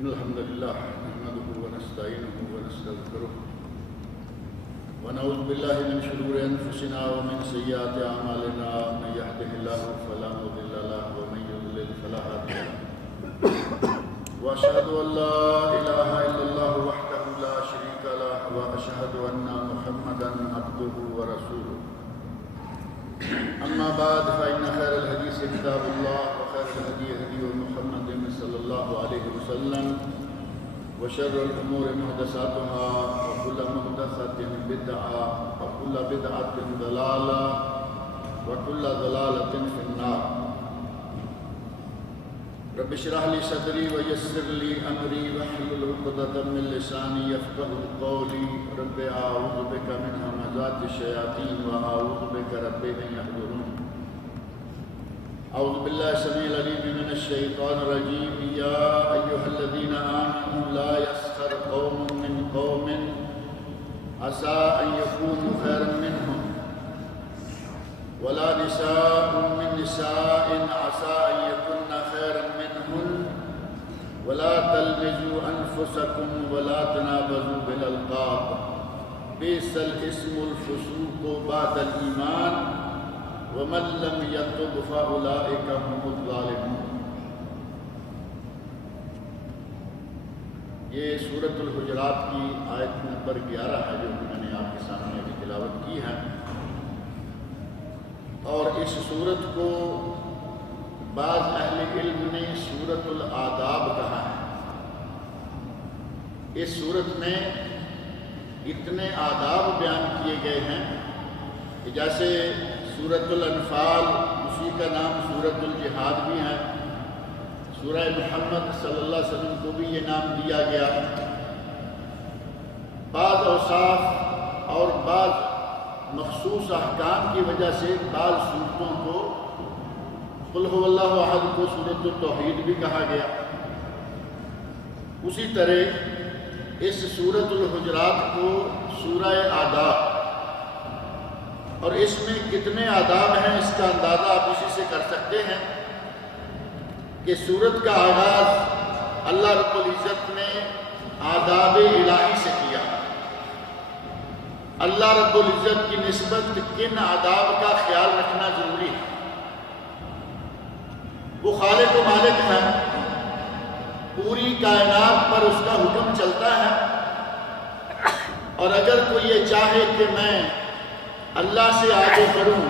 إن الحمد لله نحمده ونستعينه ونستغفره ونعوذ بالله من شرور أنفسنا ومن سيئات أعمالنا من يهده الله فلا مضل له ومن يضلل فلا هادي له وأشهد أن لا إله إلا الله وحده لا شريك له وأشهد أن محمدا عبده ورسوله أما بعد فإن خير الحديث كتاب الله وخير الهدي هدي محمد صلى الله عليه وسلم وشر الأمور محدثاتها وكل محدثة بدعة وكل بدعة ضلالة وكل ضلالة في النار. رب اشرح لي صدري ويسر لي أمري واحلل عقدة من لساني يفقهوا قولي. رب أعوذ بك من همزات الشياطين وأعوذ بك رب أن يحضرون. أعوذ بالله السميع العليم من الشيطان الرجيم. يا أيها الذين آمنوا لا يسخر قوم من قوم عسى أن يكونوا خيرا منهم ولا نساء من نساء عسى أن يكن خيرا منهن ولا تلمزوا أنفسكم ولا تنابزوا بالألقاب بئس الاسم الفسوق بعد الإيمان ومن لم يتب فأولئك هم الظالمون. یہ سورۃ الحجرات کی آیت نمبر 11 ہے جو میں نے آپ کے سامنے ابھی تلاوت کی ہے، اور اس سورت کو بعض اہل علم نے سورۃ الآداب کہا ہے. اس سورت میں اتنے آداب بیان کیے گئے ہیں کہ جیسے سورۃ الانفال، اسی کا نام سورۃ الجہاد بھی ہے، سورہ محمد صلی اللہ علیہ وسلم کو بھی یہ نام دیا گیا. بعض اوصاف اور بعض مخصوص احکام کی وجہ سے بعض صورتوں کو قل هو اللہ احد کو سورۃ التوحید بھی کہا گیا. اسی طرح اس سورۃ الحجرات کو سورہ آداب، اور اس میں کتنے آداب ہیں اس کا اندازہ آپ اسی سے کر سکتے ہیں کہ سورت کا آغاز اللہ رب العزت نے آداب الہی سے کیا. اللہ رب العزت کی نسبت کن آداب کا خیال رکھنا ضروری ہے. وہ خالق و مالک ہے، پوری کائنات پر اس کا حکم چلتا ہے، اور اگر کوئی یہ چاہے کہ میں اللہ سے آگے بڑھوں،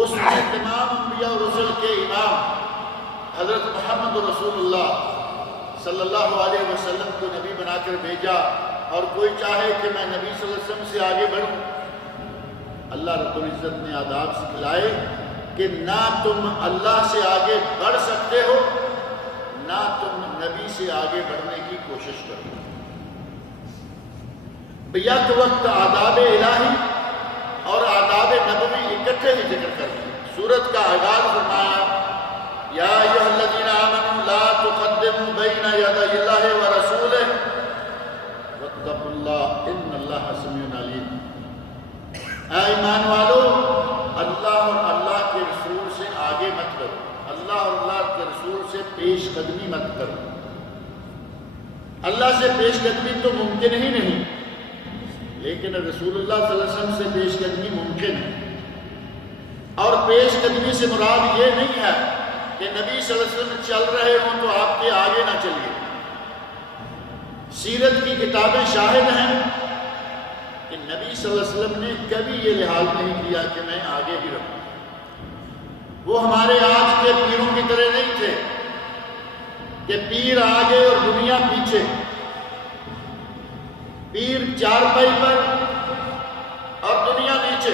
اس میں تمام انبیاء و رسل کے امام حضرت محمد رسول اللہ صلی اللہ علیہ وسلم کو نبی بنا کر بھیجا، اور کوئی چاہے کہ میں نبی صلی اللہ علیہ وسلم سے آگے بڑھوں، اللہ رب العزت نے آداب سکھلائے کہ نہ تم اللہ سے آگے بڑھ سکتے ہو، نہ تم نبی سے آگے بڑھنے کی کوشش کرو. بیک وقت آداب الہی اور آداب نبوی اکٹھے ہی ذکر کر دیں. سورت کا آغاز فرمایا یا ایھا الذین آمنوا لا تقدموا بین یدی اللہ ورسولہ واتقوا اللہ ان اللہ سمیع علیم. اے ایمان والو، اللہ اور اللہ کے رسول سے آگے مت کرو، اللہ اور اللہ کے رسول سے پیش قدمی مت کرو. اللہ سے پیش قدمی تو ممکن ہی نہیں، لیکن رسول اللہ صلی اللہ علیہ وسلم سے پیش قدمی ممکن ہے. اور پیش قدمی سے مراد یہ نہیں ہے کہ نبی صلی اللہ علیہ وسلم چل رہے ہوں تو آپ کے آگے نہ چلیے. سیرت کی کتابیں شاہد ہیں کہ نبی صلی اللہ علیہ وسلم نے کبھی یہ لحاظ نہیں کیا کہ میں آگے ہی رہوں. وہ ہمارے آج کے پیروں کی طرح نہیں تھے کہ پیر آگے اور دنیا پیچھے. پیر چارپائی پر اور دنیا نیچے.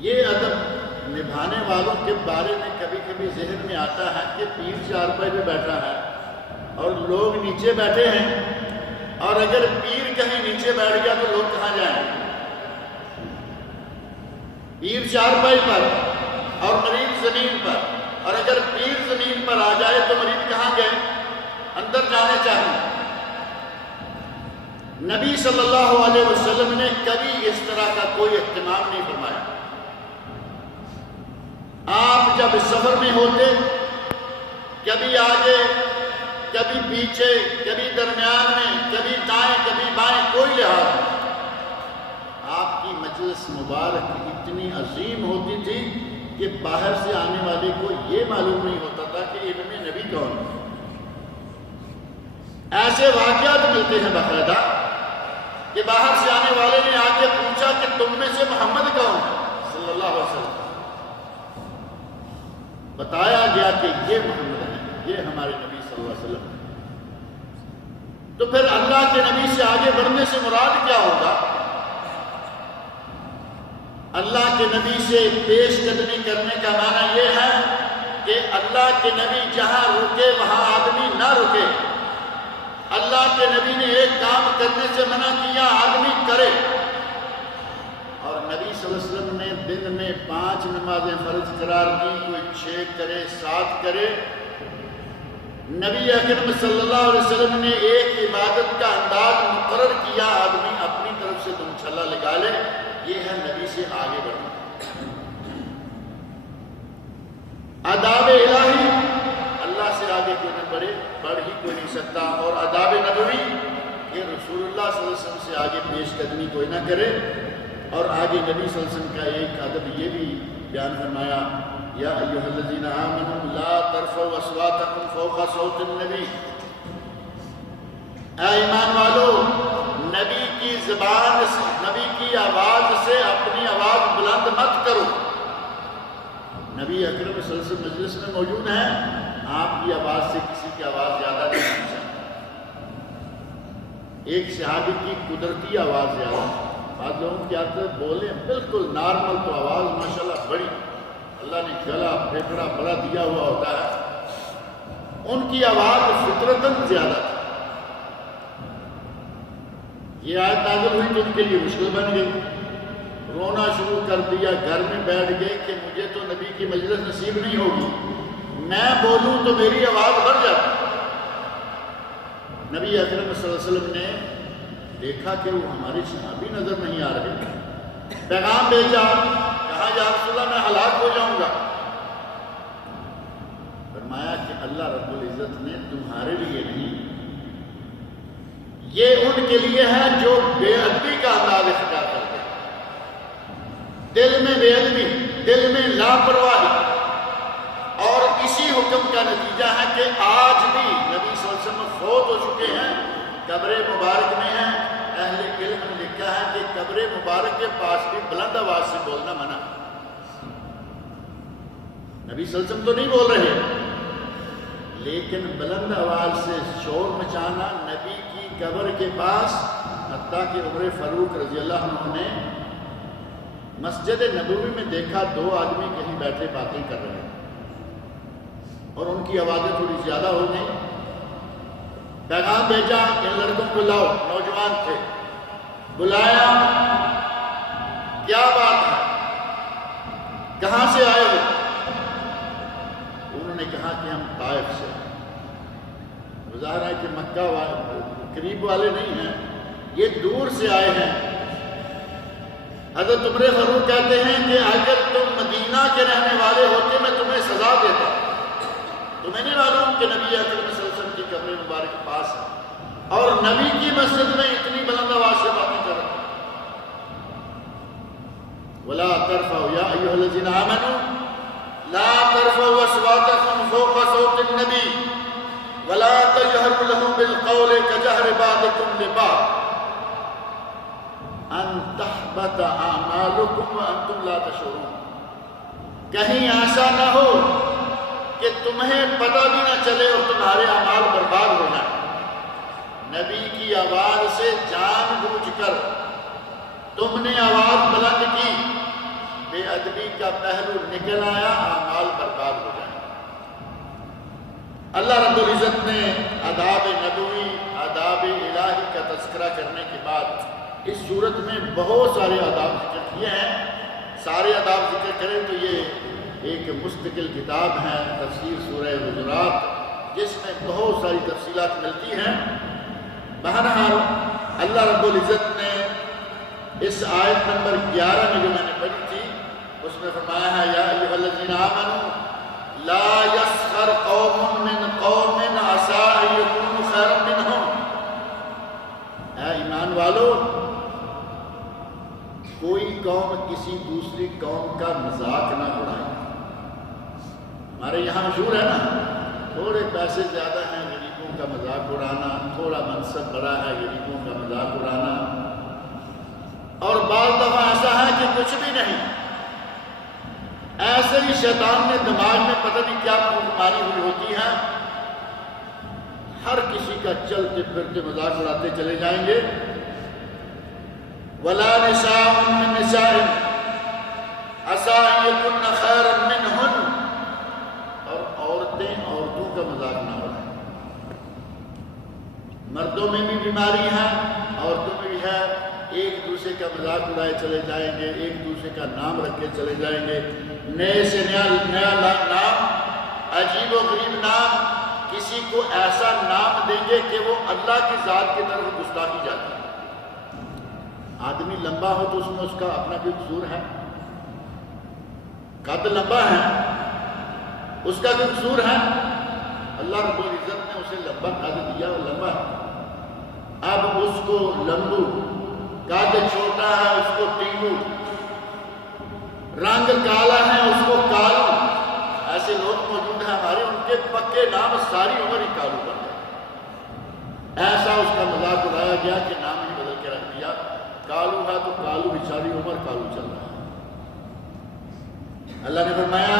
یہ ادب نبھانے والوں کے بارے میں کبھی کبھی ذہن میں آتا ہے کہ پیر چارپائی پہ بیٹھا ہے اور لوگ نیچے بیٹھے ہیں، اور اگر پیر کہیں نیچے بیٹھ گیا تو لوگ کہاں جائیں؟ پیر چارپائی پر اور مریض زمین پر، اور اگر پیر زمین پر آ جائے تو مریض کہاں گئے؟ اندر جانے چاہیے. نبی صلی اللہ علیہ وسلم نے کبھی اس طرح کا کوئی اہتمام نہیں فرمایا. آپ جب سفر میں ہوتے کبھی آگے، کبھی پیچھے، کبھی درمیان میں، کبھی دائیں کبھی بائیں، کوئی لحاظ نہیں۔ آپ کی مجلس مبارک اتنی عظیم ہوتی تھی کہ باہر سے آنے والے کو یہ معلوم نہیں ہوتا تھا کہ ابن نبی کون ہے۔ ایسے واقعات ملتے ہیں باقاعدہ کہ باہر سے آنے والے نے آ کے پوچھا کہ تم میں سے محمد کون ہے صلی اللہ علیہ وسلم۔ بتایا گیا کہ یہ محمد ہے، یہ ہمارے نبی صلی اللہ علیہ وسلم ہے۔ تو پھر اللہ کے نبی سے آگے بڑھنے سے مراد کیا ہوگا؟ اللہ کے نبی سے پیش قدمی کرنے کا معنی یہ ہے کہ اللہ کے نبی جہاں رکے وہاں آدمی نہ رکے۔ اللہ کے نبی نے ایک کام کرنے سے منع کیا، آدمی کرے۔ اور نبی صلی اللہ علیہ وسلم نے دن میں 5 نمازیں فرض قرار دی، کوئی 6 کرے 7 کرے۔ نبی اکرم صلی اللہ علیہ وسلم نے ایک عبادت کا انداز مقرر کیا، آدمی اپنی طرف سے دم چھلا لگا لے۔ یہ ہے نبی سے آگے بڑھنا۔ آداب الہی، اللہ سے آگے کوئی نہ بڑھ ہی کوئی نہیں سکتا، اور آداب نبوی کہ رسول اللہ صلی اللہ علیہ وسلم سے آگے پیش قدمی کوئی نہ کرے۔ اور آگے نبی صلی اللہ علیہ وسلم کا ایک ادب یہ بھی بیان فرمایا، یا ایھا الذین آمنوا لا ترفعوا اصواتکم فوق صوت النبی۔ اے ایمان والو، نبی کی زبان سے، نبی کی آواز سے اپنی آواز بلند مت کرو۔ نبی اکرم صلی اللہ علیہ وسلم مجلس میں موجود ہیں، آپ کی آواز سے کسی کی آواز زیادہ نہیں ہونی چاہیے۔ ایک صحابی کی قدرتی آواز زیادہ، بعض لوگوں کی عادت بولے بالکل نارمل تو آواز ماشاءاللہ بڑی، اللہ نے گلا پھیپھڑا بڑا دیا ہوا ہوتا ہے، ان کی آواز فطرتاً زیادہ تھی۔ یہ آیت نازل ہوئی تو ان کے لیے مشکل بن گئی، رونا شروع کر دیا، گھر میں بیٹھ گئے کہ مجھے تو نبی کی مجلس نصیب نہیں ہوگی، میں بولوں تو میری آواز بڑھ جاتی۔ نبی اکرم صلی اللہ علیہ وسلم نے دیکھا کہ وہ ہمارے صحابی نظر نہیں آ رہے، پیغام بھیجا، کہا یا رسول اللہ میں ہلاک ہو جاؤں گا۔ فرمایا کہ اللہ رب العزت نے تمہارے لیے نہیں، یہ ان کے لیے ہے جو بے ادبی کا انداز اختیار کرتے ہیں، دل میں بے ادبی، دل میں لاپرواہی، اور اسی حکم کا نتیجہ ہے کہ آج بھی نبی صلی اللہ علیہ وسلم فوت ہو چکے ہیں، قبر مبارک میں ہیں۔ اہل علم نے لکھا ہے کہ قبر مبارک کے پاس بھی بلند آواز سے بولنا منع۔ نبی صلی اللہ علیہ وسلم تو نہیں بول رہے، لیکن بلند آواز سے شور مچانا نبی کی قبر کے پاس، حتیٰ کہ عمر فاروق رضی اللہ عنہ نے مسجد نبوی میں دیکھا 2 آدمی کہیں بیٹھے باتیں کر رہے ہیں، اور ان کی آوازیں تھوڑی زیادہ ہو گئی۔ پیغام بھیجا، ان لڑکوں کو لاؤ، نوجوان تھے، بلایا، کیا بات ہے، کہاں سے آئے ہو؟ انہوں نے کہا کہ ہم طائف سے۔ ظاہر ہے کہ مکہ والے قریب والے نہیں ہیں، یہ دور سے آئے ہیں۔ حضرت عمر فاروق کہتے ہیں کہ اگر تم مدینہ کے رہنے والے ہوتے میں تمہیں سزا دیتا، تمہیں نہیں معلوم کہ نبی اکرم صلی اللہ علیہ وسلم کی قبر مبارک کے پاس ہے اور نبی کی مسجد میں اتنی بلند آواز سے باتیں کر رہے ہیں۔ وَلَا تَرْفَعُوا يَا أَيُّهَا الَّذِينَ آمَنُوا لَا تَرْفَعُوا أَصْوَاتَكُمْ فَوْقَ صَوْتِ النَّبِيِّ وَلَا تَجْهَرُوا لَهُ بِالْقَوْلِ كَجَهْرِ بَعْضِكُمْ لِبَعْضٍ أَن تَحْبَطَ أَعْمَالُكُمْ وَأَنْتُمْ لَا تَشْعُرُونَ۔ کہیں ایسا نہ ہو کہ تمہیں پتہ بھی نہ چلے اور تمہارے اعمال برباد ہو جائیں۔ نبی کی آواز سے جان بوجھ کر تم نے آواز بلند کی، بے ادبی کا پہلو نکل آیا، اعمال برباد ہو جائیں۔ اللہ رب العزت نے آداب نبوی، آداب الہی کا تذکرہ کرنے کے بعد اس صورت میں بہت سارے آداب ذکر کیے ہیں۔ سارے آداب ذکر کریں تو یہ ایک مستقل کتاب ہے، تفسیر سورہ حجرات، جس میں بہت ساری تفصیلات ملتی ہیں۔ بہرحال اللہ رب العزت نے اس آیت نمبر 11 میں جو میں نے پڑھی تھی، اس میں فرمایا ہے یا ایھا الذین آمنوا لا یسخر قوم من کسی دوسری قوم کا مذاق نہ اڑائیں۔ ہمارے یہاں مشہور ہے نا، تھوڑے پیسے زیادہ ہیں غریبوں کا مذاق اڑانا، تھوڑا منصب بڑا ہے غریبوں کا مذاق اڑانا، اور بعض دفعہ ایسا ہے کہ کچھ بھی نہیں، ایسے ہی شیطان نے دماغ میں پتہ نہیں کیا ماری ہوئی ہوتی ہے، ہر کسی کا چلتے پھرتے مذاق اڑاتے چلے جائیں گے۔ وَلَا نِسَاءٌ مِّن نِسَاءٍ عَسَىٰ أَن يَكُنَّ خَيْرًا مِّنْهُنَّ، اور عورتیں عورتوں کا مذاق نہ اڑائیں۔ مردوں میں بھی بیماری ہے، عورتوں میں بھی ہے، ایک دوسرے کا مذاق اڑائے چلے جائیں گے، ایک دوسرے کا نام رکھ کے چلے جائیں گے، نئے سے نیا نام، عجیب و غریب نام، کسی کو ایسا نام دیں گے کہ وہ اللہ کی ذات کی طرف گستاخی جاتی ہے۔ آدمی لمبا ہو تو اس میں اس کا اپنا کوئی قصور ہے؟ قد لمبا ہے، اس کا کوئی قصور ہے؟ اللہ رب العزت نے اسے لمبا قد دیا، وہ لمبا ہے، اب اس کو لمبو، قد چھوٹا ہے اس کو ٹنگو، رنگ کالا ہے اس کو کالو، ایسے لوگ موجود ہیں ہمارے، ان کے پکے نام ساری عمر ہی کالو بن گئے۔ ایسا اس کا مذاق اڑایا گیا کہ نام ہی بدل کے رکھ دیا، کالو ہے تو کالو ہی ساری عمر کالو چل رہا ہے۔ اللہ نے فرمایا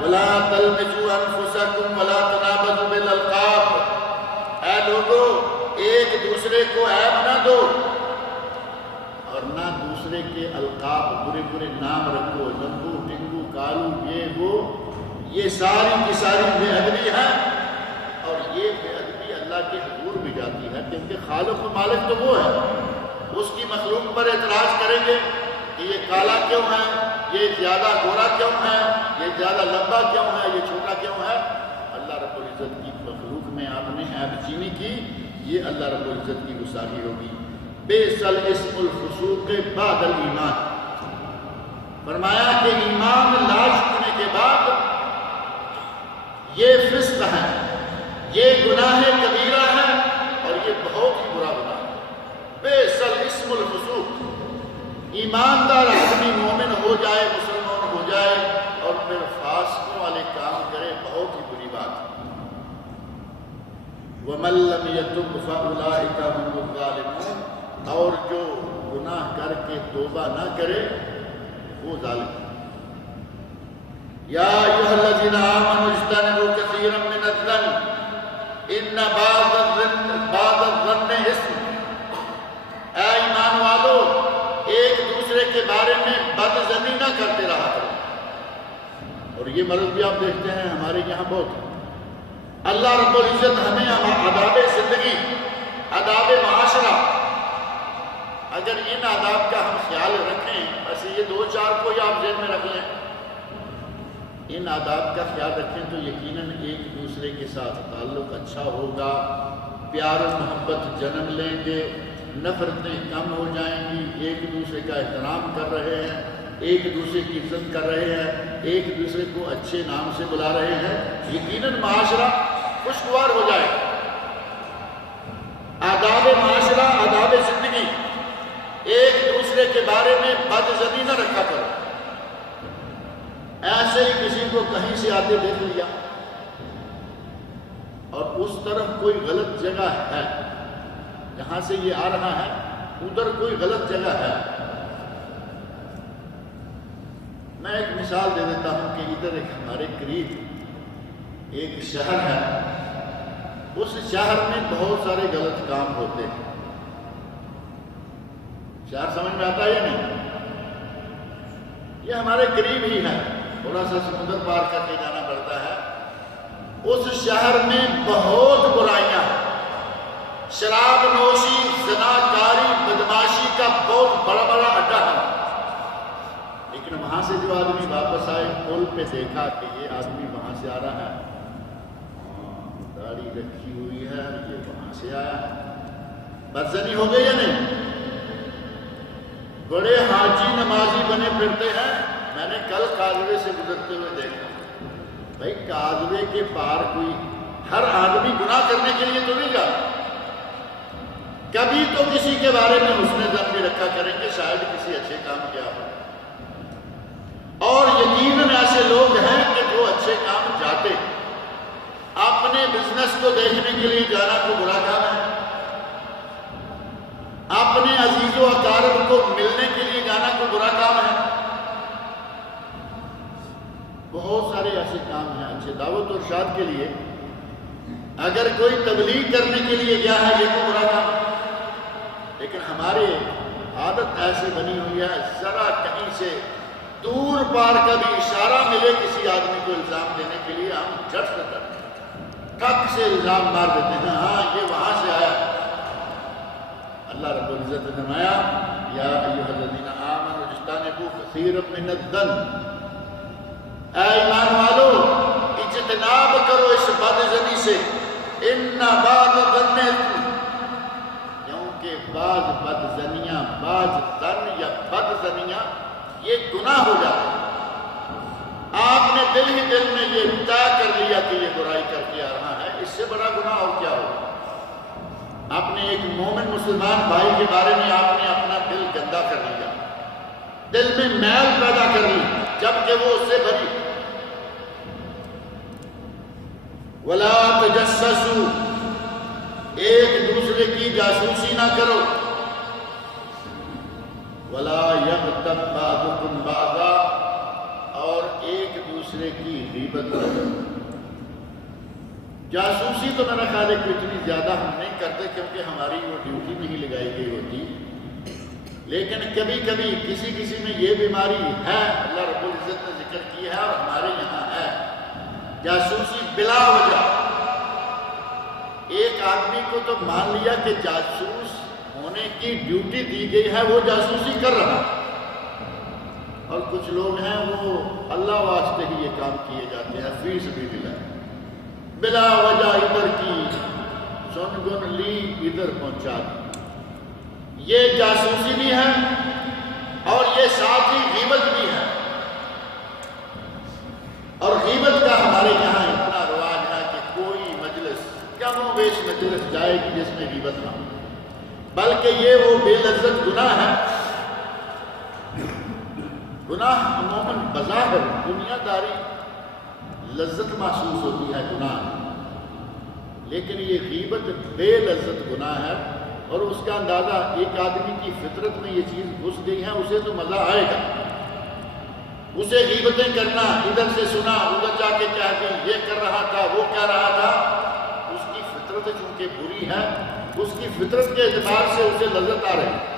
وَلَا تَلْمِزُوا أَنفُسَكُمْ وَلَا تَنَابَزُوا بِالْأَلْقَابِ، اے لوگو ایک دوسرے کو عیب نہ دو اور نہ دوسرے کے القاب برے برے نام رکھو، لمبو ٹنگو کالو یہ وہ، یہ ساری کی ساری بے ادبی ہے، اور یہ بے ادبی اللہ کے حضور بھی جاتی ہے، کیونکہ خالق و مالک تو وہ ہے۔ اس کی مخلوق پر اعتراض کریں گے کہ یہ کالا کیوں ہے، یہ زیادہ گورا کیوں ہے، یہ زیادہ لمبا کیوں ہے، یہ چھوٹا کیوں ہے، اللہ رب العزت کی مخلوق میں آپ نے عیب چینی کی، یہ اللہ رب العزت کی گستاخی ہوگی۔ بئس الاسم الفسوق بعد الایمان، فرمایا کہ ایمان لا چکنے کے بعد یہ فسق ہے، یہ گناہ کبیرہ ہے، اور یہ بہت ہی برا گناہ ہے۔ بئس الاسم الفسوق، ایماندار آدمی مومن ہو جائے، مسلمان ہو جائے، اور پھر فاسقوں والے کام کرے، بہت ہی بری بات ہے۔ وَمَن لَّمْ يَتُبْ فَأُولَٰئِكَ هُمُ الظَّالِمُونَ، اور جو گناہ کر کے توبہ نہ کرے وہ ظالم ہے۔ یا ایھا الذین آمنوا اجتنبوا کثیرا من الظن ان بعض الظن اثم، اے ایمان والو ایک دوسرے کے بارے میں بد ظنی نہ کرتے رہا کرو، اور یہ مرض بھی آپ دیکھتے ہیں ہمارے یہاں بہت ہے۔ اللہ رب العزت ہمیں آداب زندگی، آداب معاشرہ، اگر ان آداب کا ہم خیال رکھیں، ایسے یہ دو چار کو ہی آپ ذہن میں رکھ لیں، ان آداب کا خیال رکھیں تو یقیناً ایک دوسرے کے ساتھ تعلق اچھا ہوگا، پیار و محبت جنم لیں گے، نفرتیں کم ہو جائیں گی، ایک دوسرے کا احترام کر رہے ہیں، ایک دوسرے کی عزت کر رہے ہیں، ایک دوسرے کو اچھے نام سے بلا رہے ہیں، یقیناً معاشرہ خوشگوار ہو جائے گا۔ آداب معاشرہ، آداب زندگی، ایک دوسرے کے بارے میں بد ظنی نہ رکھا کرو۔ ایسے ہی کسی کو کہیں سے آتے دیکھ لیا اور اس طرف کوئی غلط جگہ ہے، جہاں سے یہ آ رہا ہے ادھر کوئی غلط جگہ ہے، میں ایک مثال دے دیتا ہوں کہ ادھر ایک ہمارے قریب ایک شہر ہے، اس شہر میں بہت سارے غلط کام ہوتے ہیں۔ شہر سمجھ میں آتا ہے یا نہیں؟ یہ ہمارے قریب ہی ہے، تھوڑا سا سمندر پار کر کے جانا پڑتا ہے۔ اس شہر میں بہت برائیاں ہیں، شراب نوشی، زناکاری، بدماشی کا بہت بڑا بڑا اڈا ہے، لیکن وہاں سے جو آدمی واپس آئے پل پہ دیکھا کہ یہ آدمی وہاں سے آ رہا ہے، داڑھی رکھی ہوئی ہے، یہ وہاں سے آیا ہے، بدزنی ہو گئی یا نہیں؟ بڑے حاجی نمازی بنے پھرتے ہیں۔ میں نے کل کاذبے سے گزرتے ہوئے دیکھا، بھائی کاذبے کے پار کوئی ہر آدمی گناہ کرنے کے لیے تو نہیں جاتا، کبھی تو کسی کے بارے میں حسن ظن بھی رکھا کریں کہ شاید کسی اچھے کام کیا ہو۔ ایسے لوگ ہیں کہ جو اچھے کام جاتے، اپنے بزنس کو دیکھنے کے لیے جانا کوئی برا کام ہے؟ اپنے عزیز و اقارب کو ملنے کے لیے جانا کوئی برا کام ہے؟ بہت سارے ایسے کام ہیں اچھے، دعوت اور ارشاد کے لیے اگر کوئی تبلیغ کرنے کے لیے گیا ہے یہ کوئی برا کام ہے، لیکن ہماری عادت ایسی بنی ہوئی ہے ذرا کہیں سے دور پار کا بھی اشارہ ملے کسی آدمی کو الزام دینے کے لیے ہم جھٹ سے کرتے ہیں، ٹھک سے الزام مار دیتے ہیں، ہاں یہ وہاں سے آیا۔ اللہ رب العزت نے فرمایا یا ایھا الذین آمنوا اجتنبوا کثیرا من الظن، اے ایمان والو اجتناب کرو اس بد زنی سے، ان بعض الظن، کیونکہ بعض بد زنیاں، بعض ظن یا بد زنیاں یہ گناہ ہو جاتا ہے۔ آپ نے دل ہی دل میں یہ طے کر لیا کہ یہ برائی کر کے آ رہا ہے، اس سے بڑا گناہ اور کیا ہوگا؟ آپ نے ایک مومن مسلمان بھائی کے بارے میں آپ نے اپنا دل گندا کر لیا، دل میں میل پیدا کر لی جبکہ وہ اس سے بری۔ وَلَا تَجَسَّسُوا، ایک دوسرے کی جاسوسی نہ کرو۔ وَلَا يَغْتَبْ بَعْضُكُمْ بَعْضًا، اور ایک دوسرے کی غیبت نہ کرو۔ جاسوسی تو میرا خیال ہے کہ اتنی زیادہ ہم نہیں کرتے کیونکہ ہماری وہ ڈیوٹی نہیں لگائی گئی ہوتی، لیکن کبھی کبھی کسی میں یہ بیماری ہے، اللہ رب العزت نے ذکر کی ہے اور ہمارے یہاں ہے، جاسوسی بلا وجہ۔ ایک آدمی کو تو مان لیا کہ جاسوس ہونے کی ڈیوٹی دی گئی ہے، وہ جاسوسی کر رہا، اور کچھ لوگ ہیں وہ اللہ واسطے ہی یہ کام کیے جاتے ہیں، فی سبیل اللہ، بلا وجہ ادھر کی سن گن لی ادھر پہنچا دی، یہ جاسوسی بھی ہے اور یہ ساتھ ہی غیبت بھی ہے۔ اور غیبت کا ہمارے یہاں اتنا رواج ہے کہ کوئی مجلس، کم و بیش مجلس جائے گی جس میں غیبت نہ ہو، بلکہ یہ وہ بے لذت گناہ ہے۔ گناہ عموماً بظاہر دنیا داری لذت محسوس ہوتی ہے گناہ، لیکن یہ غیبت بے لذت گناہ ہے، اور اس کا اندازہ ایک آدمی کی فطرت میں یہ چیز گھس گئی ہے، اسے تو مزہ آئے گا، اسے غیبتیں کرنا، ادھر سے سنا ادھر جا کے کہہ کے یہ کر رہا تھا وہ کہہ رہا تھا، اس کی فطرت چونکہ بری ہے، اس کی فطرت کے اعتبار سے اسے لذت آ رہی ہے،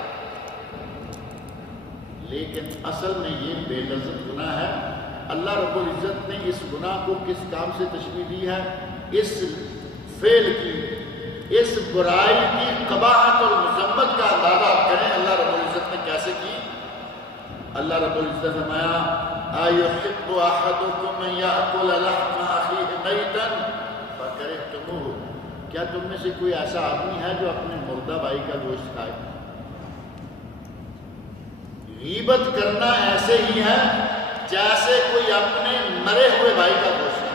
لیکن اصل میں یہ بے لذت گناہ ہے۔ اللہ رب العزت نے اس گناہ کو کس کام سے تشبیہ دی ہے؟ اس فعل کی، اس برائی کی قباحت اور مذمت کا اندازہ کریں اللہ رب العزت نے کیسے کی۔ اللہ رب العزت نے فرمایا أَيُحِبُّ أَحَدُكُمْ أَن يَأْكُلَ لَحْمَ أَخِيهِ مَيْتًا فَكَرِهْتُمُوهُ، کیا تم میں سے کوئی ایسا آدمی ہے جو اپنے مردہ بھائی کا گوشت کھائے؟ غیبت کرنا ایسے ہی ہے جیسے کوئی اپنے مرے ہوئے بھائی کا گوشت ہے۔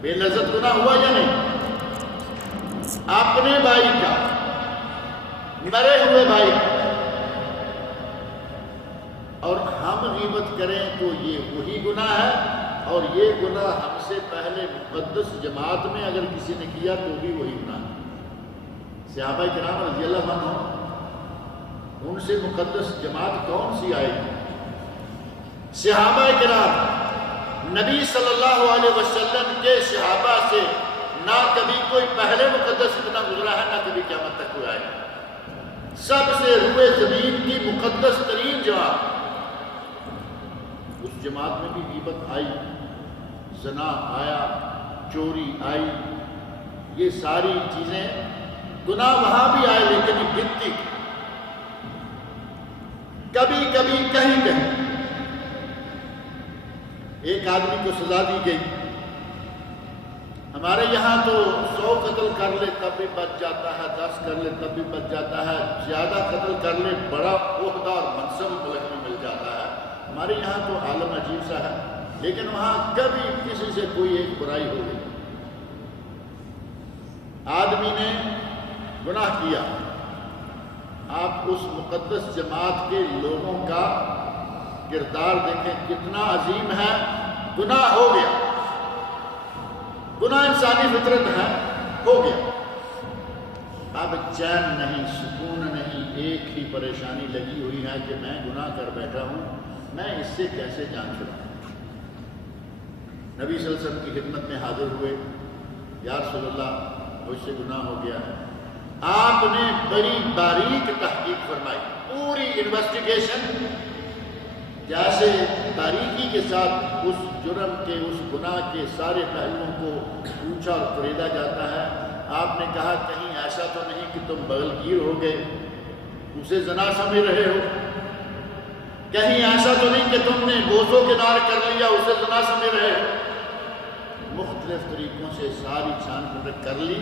بے لذت گناہ ہوا یا نہیں؟ اپنے بھائی کا، مرے ہوئے بھائی کا، اور ہم غیبت کریں تو یہ وہی گناہ ہے، اور یہ گناہ ہم سے پہلے مقدس جماعت میں اگر کسی نے کیا تو بھی وہی گناہ ہے۔ صحابہ کرام رضی اللہ عنہ، ان سے مقدس جماعت کون سی آئے گی؟ صحابہ کرام نبی صلی اللہ علیہ وسلم کے صحابہ سے نہ کبھی کوئی پہلے مقدس اتنا گزرا ہے، نہ کبھی قیامت تک کوئی آئے گا۔ سب سے روئے زمین کی مقدس ترین جماعت، اس جماعت میں بھی غیبت آئی، زنا آیا، چوری آئی، یہ ساری چیزیں گناہ وہاں بھی آئے، لیکن گنتی کبھی کبھی کہیں کہیں۔ ایک آدمی کو سزا دی گئی، ہمارے یہاں تو 100 قتل کر لے تب بھی بچ جاتا ہے، 10 کر لے تب بھی بچ جاتا ہے، زیادہ قتل کر لے بڑا عہدہ اور منصب ملک میں مل جاتا ہے۔ ہمارے یہاں تو عالم عجیب سا ہے، لیکن وہاں کبھی کسی سے کوئی ایک برائی ہو گئی، آدمی نے گناہ کیا، آپ اس مقدس جماعت کے لوگوں کا کردار دیکھیں کتنا عظیم ہے. گناہ ہو گیا، گناہ انسانی فطرت ہے، ہو گیا. اب چین نہیں، سکون نہیں، ایک ہی پریشانی لگی ہوئی ہے کہ میں گناہ کر بیٹھا ہوں، میں اس سے کیسے جان چھڑاؤں. نبی صلی اللہ علیہ وسلم کی خدمت میں حاضر ہوئے. یا رسول اللہ مجھ سے گناہ ہو گیا ہے. آپ نے بڑی باریک تحقیق فرمائی، پوری انویسٹیگیشن، جیسے باریکی کے ساتھ اس جرم کے، اس گناہ کے سارے پہلوؤں کو پوچھا اور خریدا جاتا ہے. آپ نے کہا کہیں ایسا تو نہیں کہ تم بغلگیر ہو گئے، اسے زنا سمجھ رہے ہو؟ کہیں ایسا تو نہیں کہ تم نے بوس و کنار کر لیا، اسے زنا سمجھ رہے ہو؟ مختلف طریقوں سے ساری چھان پھٹک کر لی.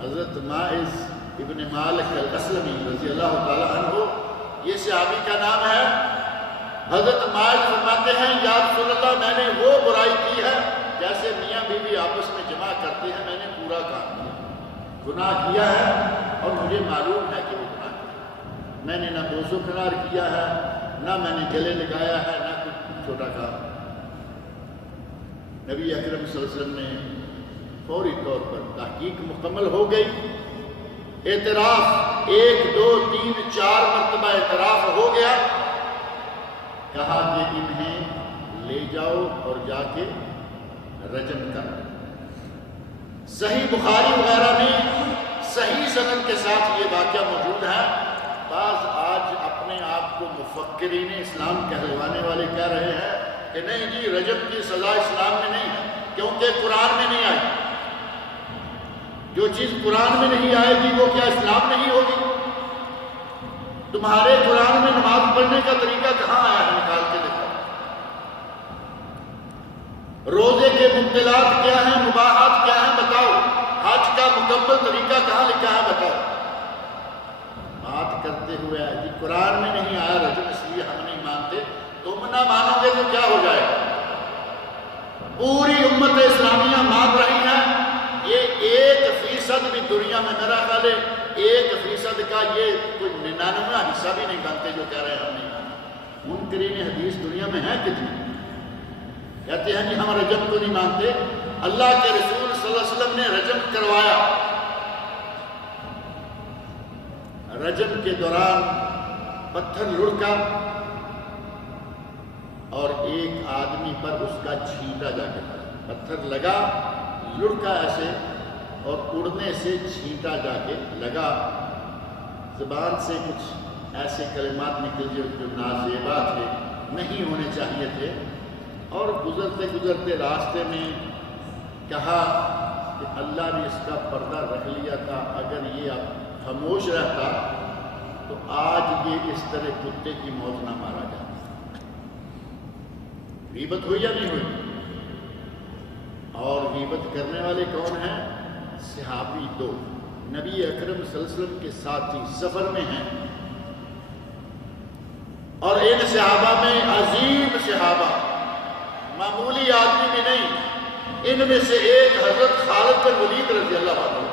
حضرت ماعز ابن مالک الاسلمی رضی اللہ تعالیٰ عنہ، یہ صحابی کا نام ہے. حضرت ماعز فرماتے ہیں یا رسول اللہ میں نے وہ برائی کی ہے جیسے میاں بیوی آپس میں جمع کرتے ہیں، میں نے پورا کام کیا، گناہ کیا ہے اور مجھے معلوم ہے کہ وہ گناہ کیا. میں نے نہ بوس و کنار کیا ہے، نہ میں نے گلے لگایا ہے، نہ کچھ چھوٹا کام. نبی اکرم صلی اللہ علیہ وسلم نے فوری طور پر تحقیق مکمل ہو گئی. اعتراف 1 2 3 4 مرتبہ اعتراف ہو گیا. کہا کہ انہیں لے جاؤ اور جا کے رجم کر. صحیح بخاری وغیرہ میں صحیح سند کے ساتھ یہ واقعہ موجود ہے. بعض آج اپنے آپ کو مفکرین اسلام کہلوانے والے کہہ رہے ہیں کہ نہیں جی رجم کی سزا اسلام میں نہیں ہے کیونکہ قرآن میں نہیں آئی. جو چیز قرآن میں نہیں آئے گی وہ کیا اسلام نہیں ہوگی؟ تمہارے قرآن میں نماز پڑھنے کا طریقہ کہاں آیا ہے؟ نکال کے دکھاؤ. روزے کے مبطلات کیا ہیں، مباحات کیا ہیں بتاؤ. حج کا مکمل طریقہ کہاں لکھا ہے بتاؤ. بات کرتے ہوئے جی قرآن میں نہیں آیا رجم اس لیے ہم نہیں مانتے. تم نہ مانو گے تو کیا ہو جائے گا؟ پوری امت اسلامیہ مان رہی ہے. یہ 1% بھی دنیا میں میرا خیال ہے 1% کا یہ کوئی 99 حصہ بھی نہیں بنتے جو کہہ رہے ہیں ہم نہیں مانتے. منکرین حدیث دنیا میں ہے کتنے؟ کہتے ہیں کہ ہم رجم کو نہیں مانتے. اللہ کے رسول صلی اللہ علیہ وسلم نے رجم کروایا. رجم کے دوران پتھر لڑکا اور ایک آدمی پر اس کا چھینٹا جا کے پڑا. پتھر لگا، لڑکا ایسے اور اڑنے سے چھینٹا جا کے لگا. زبان سے کچھ ایسے کلمات نکل جو نازیبا تھے، نہیں ہونے چاہیے تھے. اور گزرتے گزرتے راستے میں کہا کہ اللہ نے اس کا پردہ رکھ لیا تھا، اگر یہ اب خاموش رہتا تو آج یہ اس طرح کتے کی موت نہ مارا جاتا. غیبت ہوئی یا نہیں ہوئی؟ اور غیبت کرنے والے کون ہیں؟ صحابی 2 نبی اکرم صلی اللہ علیہ وسلم کے ساتھی سفر میں ہیں. اور ان صحابہ میں عظیم صحابہ، معمولی آدمی بھی نہیں. ان میں سے ایک حضرت خالد بن ولید رضی اللہ عنہ.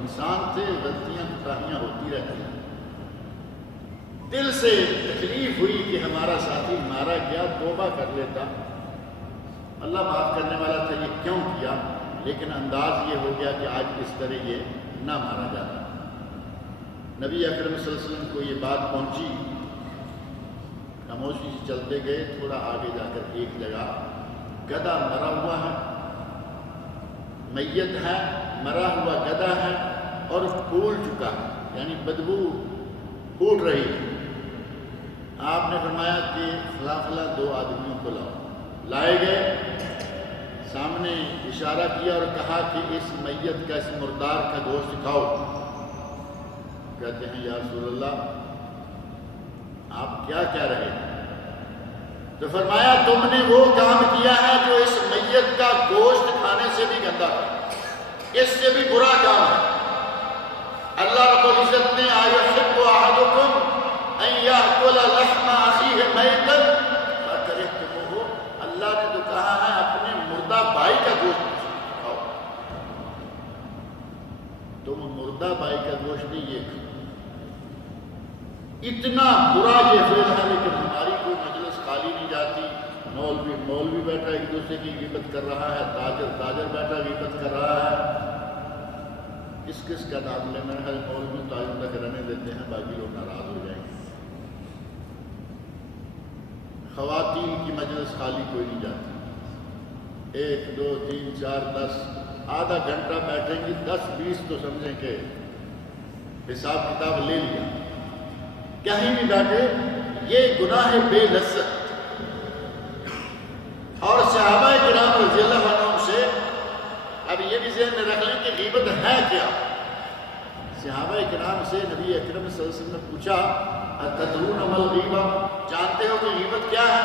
انسان سے غلطیاں کوتاہیاں ہوتی رہتی ہیں. دل سے تکلیف ہوئی کہ ہمارا ساتھی مارا گیا، توبہ کر لیتا، اللہ معاف کرنے والا تھا، یہ کیوں کیا؟ لیکن انداز یہ ہو گیا کہ آج اس طرح یہ نہ مارا جاتا. نبی اکرم صلی اللہ علیہ وسلم کو یہ بات پہنچی. خاموشی سے چلتے گئے. تھوڑا آگے جا کر ایک جگہ گدھا مرا ہوا ہے، میت ہے، مرا ہوا گدھا ہے اور پھول چکا ہے، یعنی بدبو پھوٹ رہی ہے. آپ نے فرمایا کہ فلاں فلاں 2 آدمیوں کو لاؤ. لائے گئے، سامنے اشارہ کیا اور کہا کہ اس میت کا، اس مردار کا گوشت کھاؤ. کہتے ہیں یا رسول اللہ آپ کیا کہہ رہے ہیں؟ تو فرمایا تم نے وہ کام کیا ہے جو اس میت کا گوشت کھانے سے بھی گندا ہے، اس سے بھی برا کام ہے. اللہ رب العزت نے أَيُحِبُّ أَحَدُكُمْ أَن يَأْكُلَ لَحْمَ أَخِيهِ مَيْتًا فَكَرِهْتُمُوهُ. اللہ نے تو کہا ہے اپنے مردہ بھائی کا گوشت کھاؤ. تم مردہ بھائی کا گوشت نہیں یہ کھاؤ. اتنا برا یہ فعل ہے، لیکن ہماری کوئی خالی نہیں جاتی، مولوی بیٹھا ایک دوسرے کی غیبت کر رہا ہے، تاجر بیٹھا غیبت کر رہا ہے، کس کا نام لینا ہے؟ مولوی تاجر تک رہنے دیتے ہیں، باقی لوگ ناراض ہو جائیں گے۔ خواتین کی مجلس خالی کوئی نہیں جاتی، 1 2 3 4 10 آدھا گھنٹہ بیٹھیں گی، 10 20 تو سمجھیں کہ حساب کتاب لے لیا، کہیں بھی بیٹھے، یہ گناہ بے لذت۔ اور صحابہ کرام رضی اللہ عنہم سے اب یہ بھی ذہن میں رکھ لیں کہ غیبت ہے کیا۔ صحابہ کرام سے نبی اکرم صلی اللہ علیہ وسلم نے پوچھا اتدرون ما الغیبہ، جانتے ہو کہ غیبت کیا ہے؟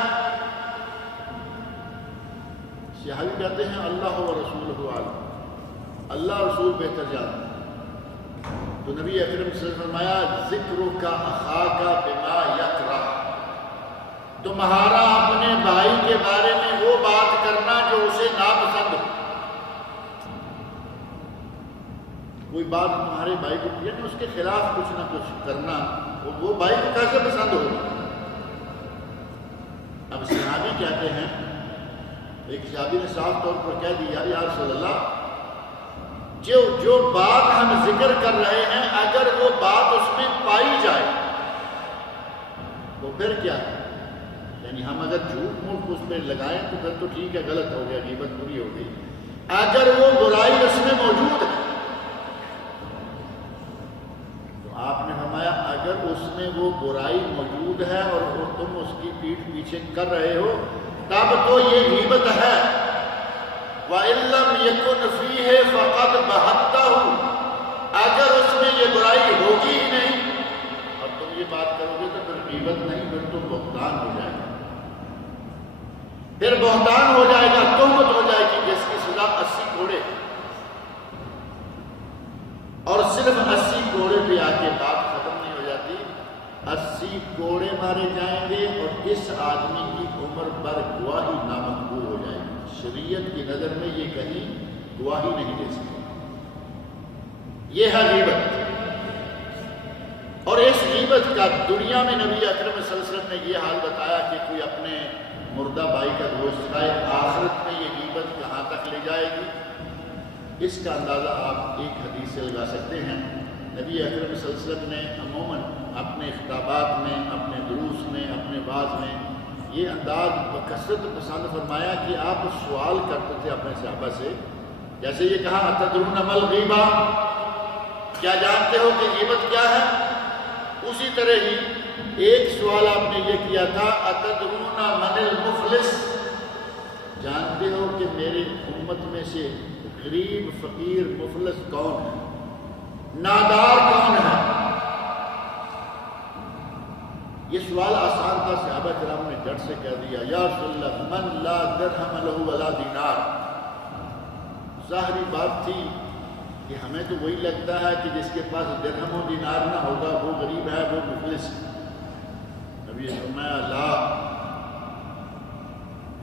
صحابی کہتے ہیں اللہ و رسولہ عالم، اللہ رسول بہتر جانتے۔ تو نبی اکرم صلی اللہ علیہ وسلم نے فرمایا ذکرک اخاک بما یکرہ، تمہارا اپنے بھائی کے بارے میں وہ بات کرنا جو اسے ناپسند ہو۔ کوئی بات تمہارے بھائی کو، یعنی اس کے خلاف کچھ نہ کچھ کرنا، وہ بھائی کو کیسے پسند ہوگا؟ اب صحابی کہتے ہیں، ایک صحابی نے صاف طور پر کہہ دیا یا رسول اللہ، جو بات ہم ذکر کر رہے ہیں اگر وہ بات اس میں پائی جائے تو پھر کیا ہے؟ یعنی ہم اگر جھوٹ موٹ اس پہ لگائیں تو پھر تو ٹھیک ہے، غلط ہو گیا، غیبت پوری ہو گئی۔ اگر وہ برائی اس میں موجود ہے تو آپ نے فرمایا اگر اس میں وہ برائی موجود ہے اور تم اس کی پیٹھ پیچھے کر رہے ہو تب تو یہ غیبت ہے۔ وَإِن لَّمْ يَكُنْ فِيهِ فَقَدْ بَهَتَّهُ، اگر اس میں یہ برائی ہوگی ہی نہیں اور تم یہ بات کرو گے تو پھر غیبت نہیں، پھر تو بہتان ہو جائے گا، پھر بہتان ہو جائے گا، تہمت ہو جائے گی جس کی سزا 80 کوڑے، اور صرف 80 کوڑے پہ آ کے بات ختم نہیں ہو جاتی، 80 کوڑے مارے جائیں گے اور اس آدمی کی عمر پر گواہی نامقبول ہو جائے گی۔ شریعت کی نظر میں یہ کہیں گواہی نہیں دے سکتے، یہ ہے غیبت۔ اور اس غیبت کا دنیا میں نبی اکرم صلی اللہ علیہ وسلم نے یہ حال بتایا کہ کوئی اپنے مردہ بھائی کا گوشت کھائے، آخرت میں یہ غیبت کہاں تک لے جائے گی، اس کا اندازہ آپ ایک حدیث سے لگا سکتے ہیں۔ نبی اکرم صلی اللہ علیہ وسلم نے عموماً اپنے خطابات میں، اپنے دروس میں، اپنے واعظ میں یہ انداز بکثرت پسند فرمایا کہ آپ سوال کرتے تھے اپنے صحابہ سے، جیسے یہ کہا اتدرون ما الغیبہ، کیا جانتے ہو کہ غیبت کیا ہے؟ اسی طرح ہی ایک سوال آپ نے یہ کیا تھا اتدرون من المفلس، جانتے ہو کہ میری امت میں سے غریب فقیر مفلس کون ہے، نادار کون ہے؟ یہ سوال آسان تھا، صحابہ کرام نے جھٹ سے کہہ دیا یا رسول اللہ من لا درہم لہ ولا دینار۔ ظاہری بات تھی کہ ہمیں تو وہی لگتا ہے کہ جس کے پاس درہم و دینار نہ ہوگا وہ غریب ہے، وہ مفلس ہے۔ نبی نے فرمایا لا،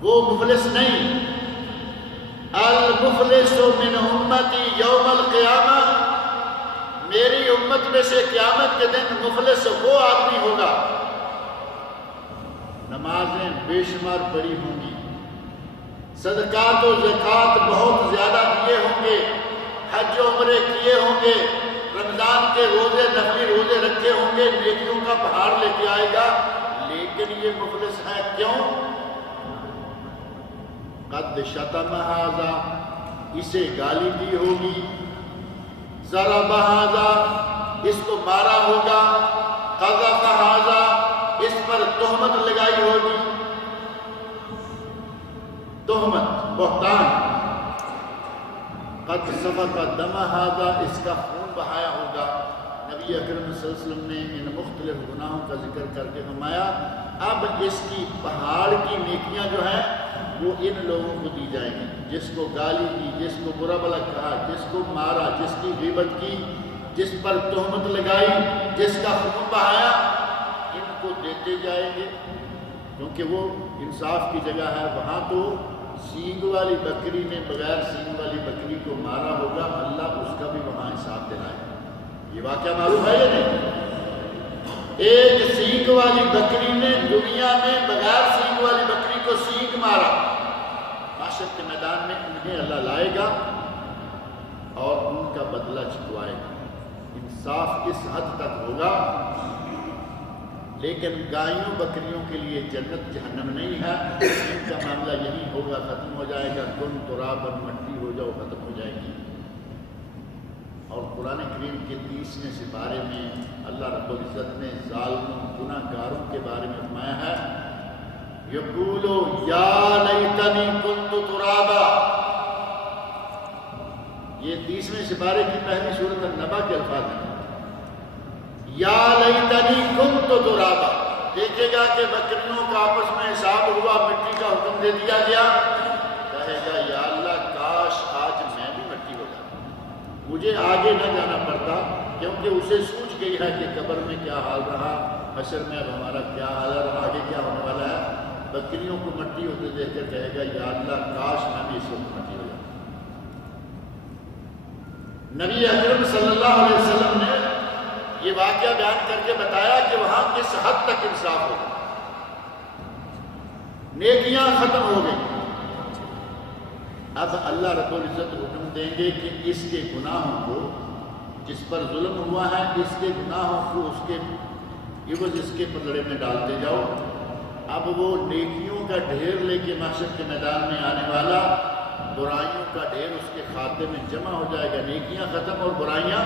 وہ مفلس نہیں، المفلس من امتی یوم القیامہ، میری امت میں سے قیامت کے دن مفلس وہ آدمی ہوگا، نمازیں بے شمار پڑھی ہوں گی، صدقات و زکوٰۃ بہت زیادہ دیے ہوں گے، حج و عمرے کیے ہوں گے، رمضان کے روزے نفلی روزے رکھے ہوں گے، نیکیوں کا پہاڑ لے کے آئے گا، لیکن یہ مفلس ہے کیوں؟ قد شتم ھذا، اسے گالی دی ہوگی، ضرب ھذا، اس کو مارا ہوگا، قذف ھذا، اس پر تہمت لگائی ہوگی، تہمت بہتان، قد سفک دم ھذا، اس کا خون بہایا ہوگا۔ نبی اکرم صلی اللہ علیہ وسلم نے ان مختلف گناہوں کا ذکر کر کے فرمایا اب اس کی پہاڑ کی نیکیاں جو ہیں وہ ان لوگوں کو دی جائیں گی، جس کو گالی دی، جس کو برا بھلا کہا، جس کو مارا، جس کی غیبت کی، جس پر تہمت لگائی، جس کا خون بہایا، ان کو دیتے جائیں گے، کیونکہ وہ انصاف کی جگہ ہے۔ وہاں تو سینگ والی بکری نے بغیر سینگ والی بکری کو مارا ہوگا، اللہ اس کا بھی وہاں حساب دلائے۔ یہ واقعہ معروف ہے یا نہیں؟ ایک سینگ والی بکری نے دنیا میں بغیر سینگ والی بکری کو سینگ مارا، محشر کے میدان میں انہیں اللہ لائے گا اور ان کا بدلہ چکوائے گا۔ انصاف اس حد تک ہوگا، لیکن گایوں بکریوں کے لیے جنت جہنم نہیں ہے، ان کا معاملہ یہی ہوگا، ختم ہو جائے گا، تم ترابا مٹی ہو جاؤ، ختم ہو جائے گی۔ اور قرآن کریم کے 30ویں سپارے میں اللہ رب العزت نے ظالموں گناہ گاروں کے بارے میں فرمایا ہے، یقولو یا لیتنی کنت ترابا۔ یہ 30ویں سپارے کی پہلی سورۃ النبا کے الفاظ ہیں، یا لیتنی کنت ترابا۔ دیکھے گا کہ بکریوں کا آپس میں حساب ہوا، مٹی کا حکم دے دیا گیا، کہے گا یا اللہ کاش آج میں بھی مٹی ہو جاتا، مجھے آگے نہ جانا پڑتا، کیونکہ اسے سوچ گئی ہے کہ قبر میں کیا حال رہا، حشر میں اب ہمارا کیا حال ہے اور آگے کیا ہونے والا ہے۔ بکریوں کو مٹی ہوتے دیکھ کر کہے گا یا اللہ کاش میں بھی اس وقت مٹی ہو جاتا۔ نبی اکرم صلی اللہ علیہ وسلم نے یہ واقعہ بیان کر کے بتایا کہ وہاں کس حد تک انصاف ہوگا، نیکیاں ختم ہو گئی۔ اب اللہ رب العزت حکم دیں گے کہ اس کے گناہوں کو، جس پر ظلم ہوا ہے، اس کے گناہوں کو اس کے عوض اس کے پلڑے میں ڈالتے جاؤ۔ اب وہ نیکیوں کا ڈھیر لے کے محشر کے میدان میں آنے والا، برائیوں کا ڈھیر اس کے کھاتے میں جمع ہو جائے گا۔ نیکیاں ختم اور برائیاں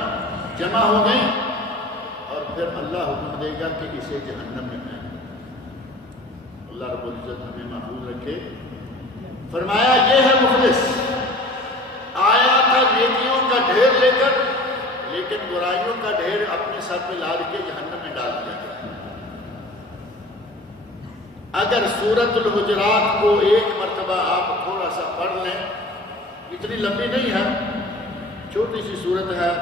جمع ہو گئیں، اور پھر اللہ حکم دے گا کہ اسے جہنم میں پھینک۔ اللہ رب العزت ہمیں محفوظ رکھے۔ فرمایا یہ ہے مخلص، آیا تھا نیکیوں کا ڈھیر لے کر، لیکن برائیوں کا ڈھیر اپنے سر پہ لاد کے جہنم میں ڈال دیا گیا۔ اگر سورۃ الحجرات کو ایک مرتبہ آپ تھوڑا سا پڑھ لیں، اتنی لمبی نہیں ہے، چھوٹی سی سورت ہے،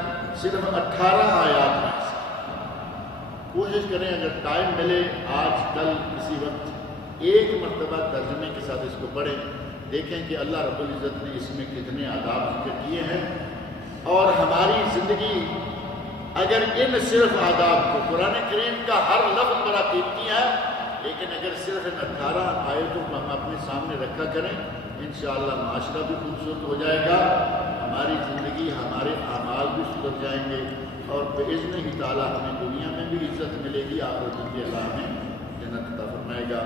صرف 18 آیات میں۔ کوشش کریں اگر ٹائم ملے آج کل کسی وقت ایک مرتبہ ترجمے کے ساتھ اس کو پڑھیں، دیکھیں کہ اللہ رب العزت نے اس میں کتنے آداب ذکر کیے ہیں، اور ہماری زندگی اگر ان صرف آداب کو، قرآن کریم کا ہر لفظ بڑا قیمتی ہے، لیکن اگر صرف ان 18 آیتوں کو ہم اپنے سامنے رکھا کریں، انشاءاللہ معاشرہ بھی خوبصورت ہو جائے گا، ہماری زندگی، ہمارے اعمال بھی سدھر جائیں گے، اور باذن ہی تعالیٰ ہمیں دنیا میں بھی عزت ملے گی، آخرت کے اللہ ہمیں جنت عطا فرمائے گا۔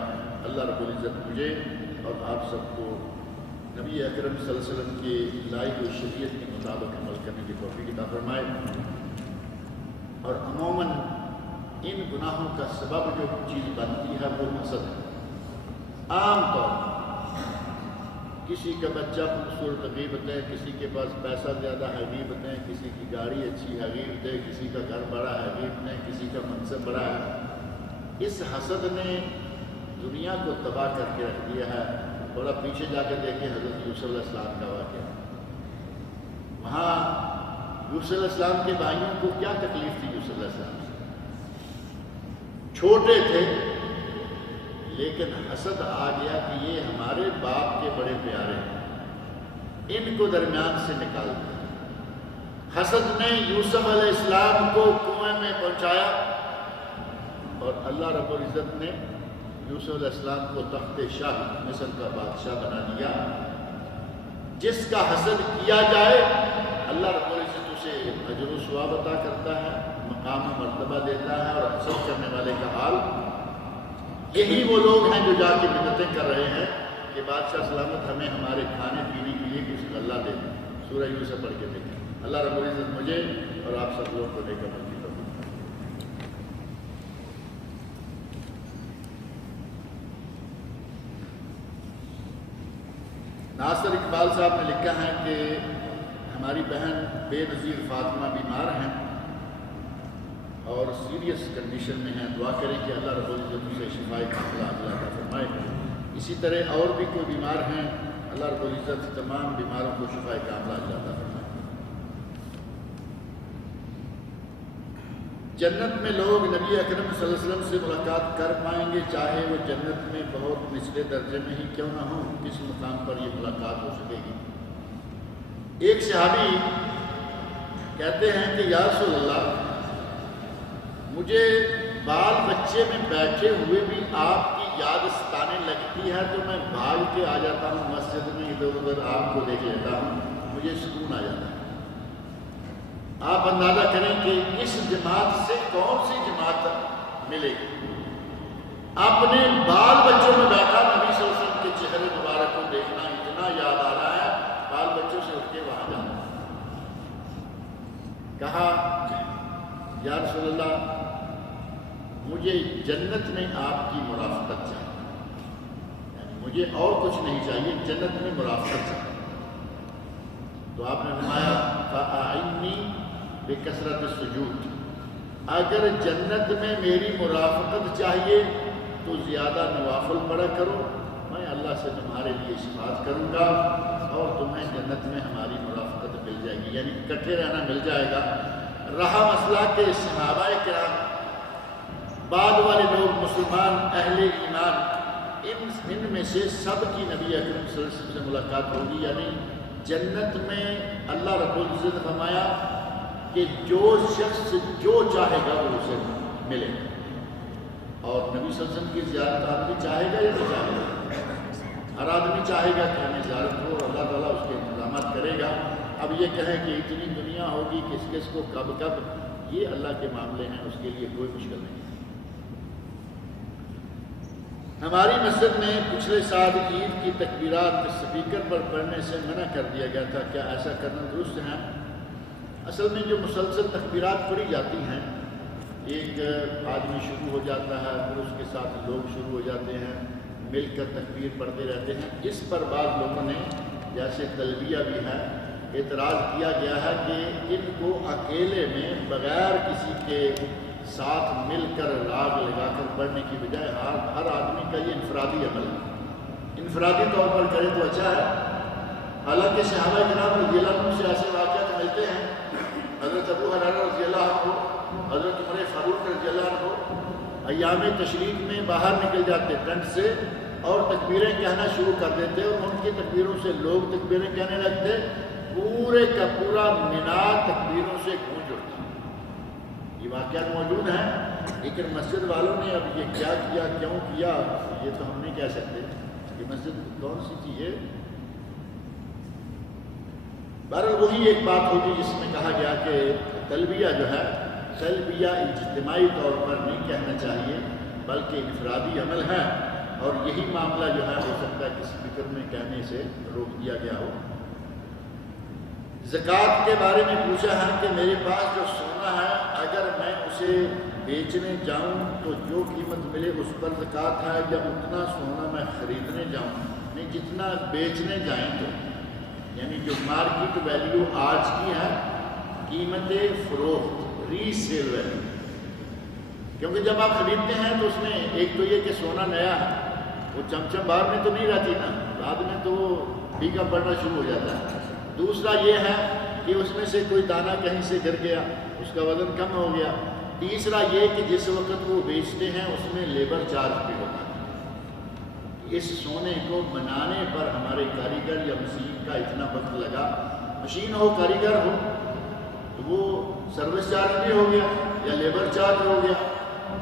اللہ رب العزت مجھے اور آپ سب کو نبی اکرم صلی اللہ علیہ وسلم کی لائی ہوئی شریعت کے مطابق عمل کرنے کی توفیق عطا فرمائے، اور عموماً ان گناہوں کا سبب جو چیز بنتی ہے وہ حسد ہے۔ عام طور پر کسی کا بچہ خوبصورت غیبت ہے، کسی کے پاس پیسہ زیادہ ہے غیبت ہے، کسی کی گاڑی اچھی ہے غیبت ہے، کسی کا گھر بڑا ہے غیبت ہے، کسی کا منصب بڑا ہے۔ اس حسد نے دنیا کو تباہ کر کے رکھ دیا ہے۔ تھوڑا پیچھے جا کے دیکھیں حضرت یوسف علیہ السلام کا واقعہ، وہاں یوسف علیہ السلام کے بھائیوں کو کیا تکلیف تھی؟ یوسف علیہ السلام چھوٹے تھے، لیکن حسد آ گیا کہ یہ ہمارے باپ کے بڑے پیارے ہیں، ان کو درمیان سے نکال دیا۔ حسد نے یوسف علیہ السلام کو کنویں میں پہنچایا، اور اللہ رب العزت نے یوسف علیہ السلام کو تخت شاہ، مصر کا بادشاہ بنا دیا۔ جس کا حسد کیا جائے اللہ رب العزت اسے اجر و ثواب عطا کرتا ہے، مقام و مرتبہ دیتا ہے، اور حسد کرنے والے کا حال یہی وہ لوگ ہیں جو جا کے منتیں کر رہے ہیں کہ بادشاہ سلامت ہمیں ہمارے کھانے پینے کے لیے کچھ غلہ دے دیں۔ سورہ یوسف پڑھ کے دیکھیں۔ اللہ رب العزت مجھے اور آپ سب لوگوں کو لے کر ملتی توفیق۔ ناصر اقبال صاحب نے لکھا ہے کہ ہماری بہن بے نظیر فاطمہ بیمار ہیں اور سیریس کنڈیشن میں ہیں، دعا کریں کہ اللہ رب العزت اسے شفائے کاملہ عطا فرمائے۔ اسی طرح اور بھی کوئی بیمار ہیں، اللہ رب العزت تمام بیماروں کو شفائے کاملہ عطا فرمائے۔ جنت میں لوگ نبی اکرم صلی اللہ علیہ وسلم سے ملاقات کر پائیں گے، چاہے وہ جنت میں بہت نچلے درجے میں ہی کیوں نہ ہو، کس مقام پر یہ ملاقات ہو سکے گی۔ ایک صحابی کہتے ہیں کہ یا رسول اللہ، مجھے بال بچے میں بیٹھے ہوئے بھی آپ کی یاد ستانے لگتی ہے تو میں بھاگ کے آ جاتا ہوں مسجد میں، ادھر ادھر آپ کو دیکھ لیتا ہوں، مجھے سکون آ جاتا ہے۔ آپ اندازہ کریں کہ اس جماعت سے کون سی جماعت ملے گی؟ اپنے بال بچوں میں بیٹھا نبی صلی اللہ علیہ وسلم کے چہرے مبارک کو دیکھنا اتنا یاد آ رہا ہے، بال بچوں سے اٹھ کے وہاں جانا۔ کہا یا رسول اللہ مجھے جنت میں آپ کی مرافقت چاہیے، یعنی مجھے اور کچھ نہیں چاہیے، جنت میں مرافقت چاہیے۔ تو آپ نے فرمایا فَأَعِنِّي بِكَثْرَةِ السُّجُودِ، اگر جنت میں میری مرافقت چاہیے تو زیادہ نوافل پڑھا کرو، میں اللہ سے تمہارے لیے شفاعت کروں گا اور تمہیں جنت میں ہماری مرافقت مل جائے گی، یعنی اکٹھے رہنا مل جائے گا۔ رہا مسئلہ کہ صحابہ کرام بعد والے لوگ مسلمان اہل ایمان ان میں سے سب کی نبی اکرم صلی اللہ علیہ وسلم سے ملاقات ہوگی، یعنی جنت میں اللہ رب العزت نے فرمایا کہ جو شخص جو چاہے گا وہ اسے ملے گا، اور نبی صلی اللہ علیہ وسلم کی زیارت آدمی چاہے گا یا نہیں چاہے گا؟ ہر آدمی چاہے گا کہ ہمیں زیارت ہو، اور اللہ تعالیٰ اس کے انتظامات کرے گا۔ اب یہ کہیں کہ اتنی دنیا ہوگی کس کس کو کب کب، یہ اللہ کے معاملے ہیں، اس کے لیے کوئی مشکل نہیں۔ ہماری مسجد میں پچھلے سال عید کی تکبیرات اسپیکر پر پڑھنے سے منع کر دیا گیا تھا، کیا ایسا کرنا درست ہے؟ اصل میں جو مسلسل تکبیرات پڑھی جاتی ہیں، ایک آدمی شروع ہو جاتا ہے، پھر اس کے ساتھ لوگ شروع ہو جاتے ہیں، مل کر تکبیر پڑھتے رہتے ہیں، اس پر بعض لوگوں نے جیسے تلبیہ بھی ہے اعتراض کیا گیا ہے کہ ان کو اکیلے میں بغیر کسی کے ساتھ مل کر راگ لگا کر پڑھنے کی بجائے ہر آدمی کا یہ انفرادی عمل ہے، انفرادی طور پر کرے تو اچھا ہے۔ حالانکہ صحابہ کرام رضی اللہ عنہ سے ایسے واقعات ملتے ہیں، حضرت ابو ہریرہ رضی اللہ عنہ، حضرت عمر فاروق رضی اللہ عنہ ایام تشریق میں باہر نکل جاتے ٹینٹ سے اور تکبیریں کہنا شروع کر دیتے، اور ان کی تکبیروں سے لوگ تکبیریں کہنے لگتے، پورے کا پورا مینار تکبیروں سے گونج اٹھتا۔ یہ واقعات موجود ہیں، لیکن مسجد والوں نے اب یہ کیا کیا، کیوں کیا، یہ تو ہم نہیں کہہ سکتے کہ مسجد کون سی چیز ہے۔ بہرحال وہی ایک بات ہوگی جس میں کہا گیا کہ تلبیہ جو ہے، تلبیہ اجتماعی طور پر نہیں کہنا چاہیے بلکہ انفرادی عمل ہے، اور یہی معاملہ جو ہے ہو سکتا ہے کہ اسپیکر میں کہنے سے روک دیا گیا ہو۔ زکوٰۃ کے بارے میں پوچھا ہے کہ میرے پاس جو سونا ہے اگر میں اسے بیچنے جاؤں تو جو قیمت ملے اس پر زکوٰۃ ہے، یا اتنا سونا میں خریدنے جاؤں، نہیں جتنا بیچنے جائیں تو، یعنی جو مارکیٹ ویلیو آج کی ہے، قیمت فروخت ری سیل ویلیو، کیونکہ جب آپ خریدتے ہیں تو اس میں ایک تو یہ کہ سونا نیا ہے، وہ چمچم باہر میں تو نہیں رہتی نا، بعد میں تو وہ پھیکا پڑنا شروع ہو جاتا ہے۔ دوسرا یہ ہے کہ اس میں سے کوئی دانہ کہیں سے گر گیا، اس کا وزن کم ہو گیا۔ تیسرا یہ کہ جس وقت وہ بیچتے ہیں اس میں لیبر چارج بھی ہوتا ہے۔ اس سونے کو بنانے پر ہمارے کاریگر یا مشین کا اتنا وقت لگا، مشین ہو کاریگر ہو تو وہ سروس چارج بھی ہو گیا یا لیبر چارج ہو گیا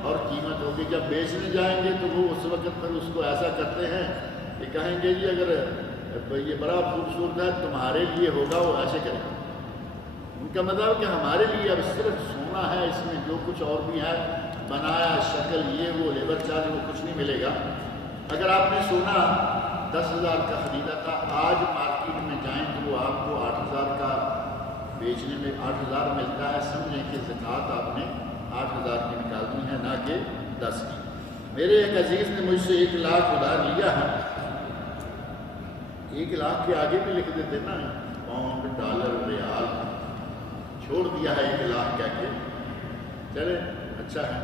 اور قیمت ہوگی۔ جب بیچنے جائیں گے تو وہ اس وقت پر اس کو ایسا کرتے ہیں کہ کہیں گے جی اگر یہ بڑا خوبصورت ہے تمہارے لیے ہوگا، وہ ایسے کریں گے۔ ان کا مطلب کہ ہمارے لیے اب صرف سونا ہے، اس میں جو کچھ اور بھی ہے بنایا شکل یہ وہ لیبر چارج وہ کچھ نہیں ملے گا۔ اگر آپ نے سونا 10,000 کا خریدا تھا، آج مارکیٹ میں جائیں تو وہ آپ کو 8,000 کا بیچنے میں 8,000 ملتا ہے، سمجھیں کہ زکوٰۃ آپ نے 8,000 کی نکالنی ہے نہ کہ 10 کی۔ میرے ایک عزیز نے مجھ سے 1 لاکھ ادھار لیا ہے، 1 لاکھ کے آگے بھی لکھ دیتے نا، پاؤنڈ، ڈالر، ریال، چھوڑ دیا ہے 1 لاکھ کہہ کے، چلے اچھا ہے۔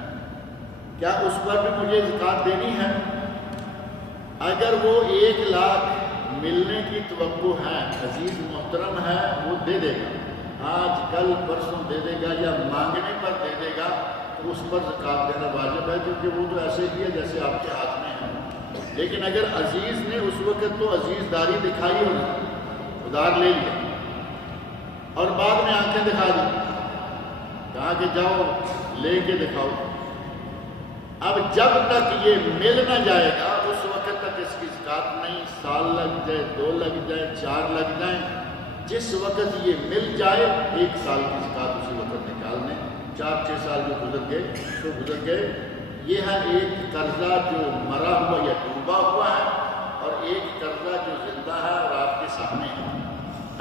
کیا اس پر بھی مجھے زکوٰۃ دینی ہے؟ اگر وہ 1 لاکھ ملنے کی توقع ہے، عزیز محترم ہے، وہ دے دے گا، آج کل پرسوں دے دے گا یا مانگنے پر دے دے گا تو اس پر زکوٰۃ دینا واجب ہے، کیونکہ وہ تو ایسے ہی ہے جیسے آپ کے ہاتھ میں ہے۔ لیکن اگر عزیز نے اس وقت تو عزیز داری دکھائی ہو، ادھار لے لیا اور بعد میں آنکھیں دکھا دی، کہا کہ جاؤ لے کے دکھاؤ، اب جب تک یہ مل نہ جائے گا اس وقت تک اس کی زکوٰۃ نہیں، سال لگ جائے، 2 لگ جائے، 4 لگ جائیں، جس وقت یہ مل جائے 1 سال کی زکوٰۃ اسی وقت نکال دیں۔ 4-6 سال جو گزر گئے تو گزر گئے۔ یہ ہے ایک قرضہ جو مرا ہوا یا ڈوبا ہوا ہے، اور ایک قرضہ جو زندہ ہے اور آپ کے سامنے ہے۔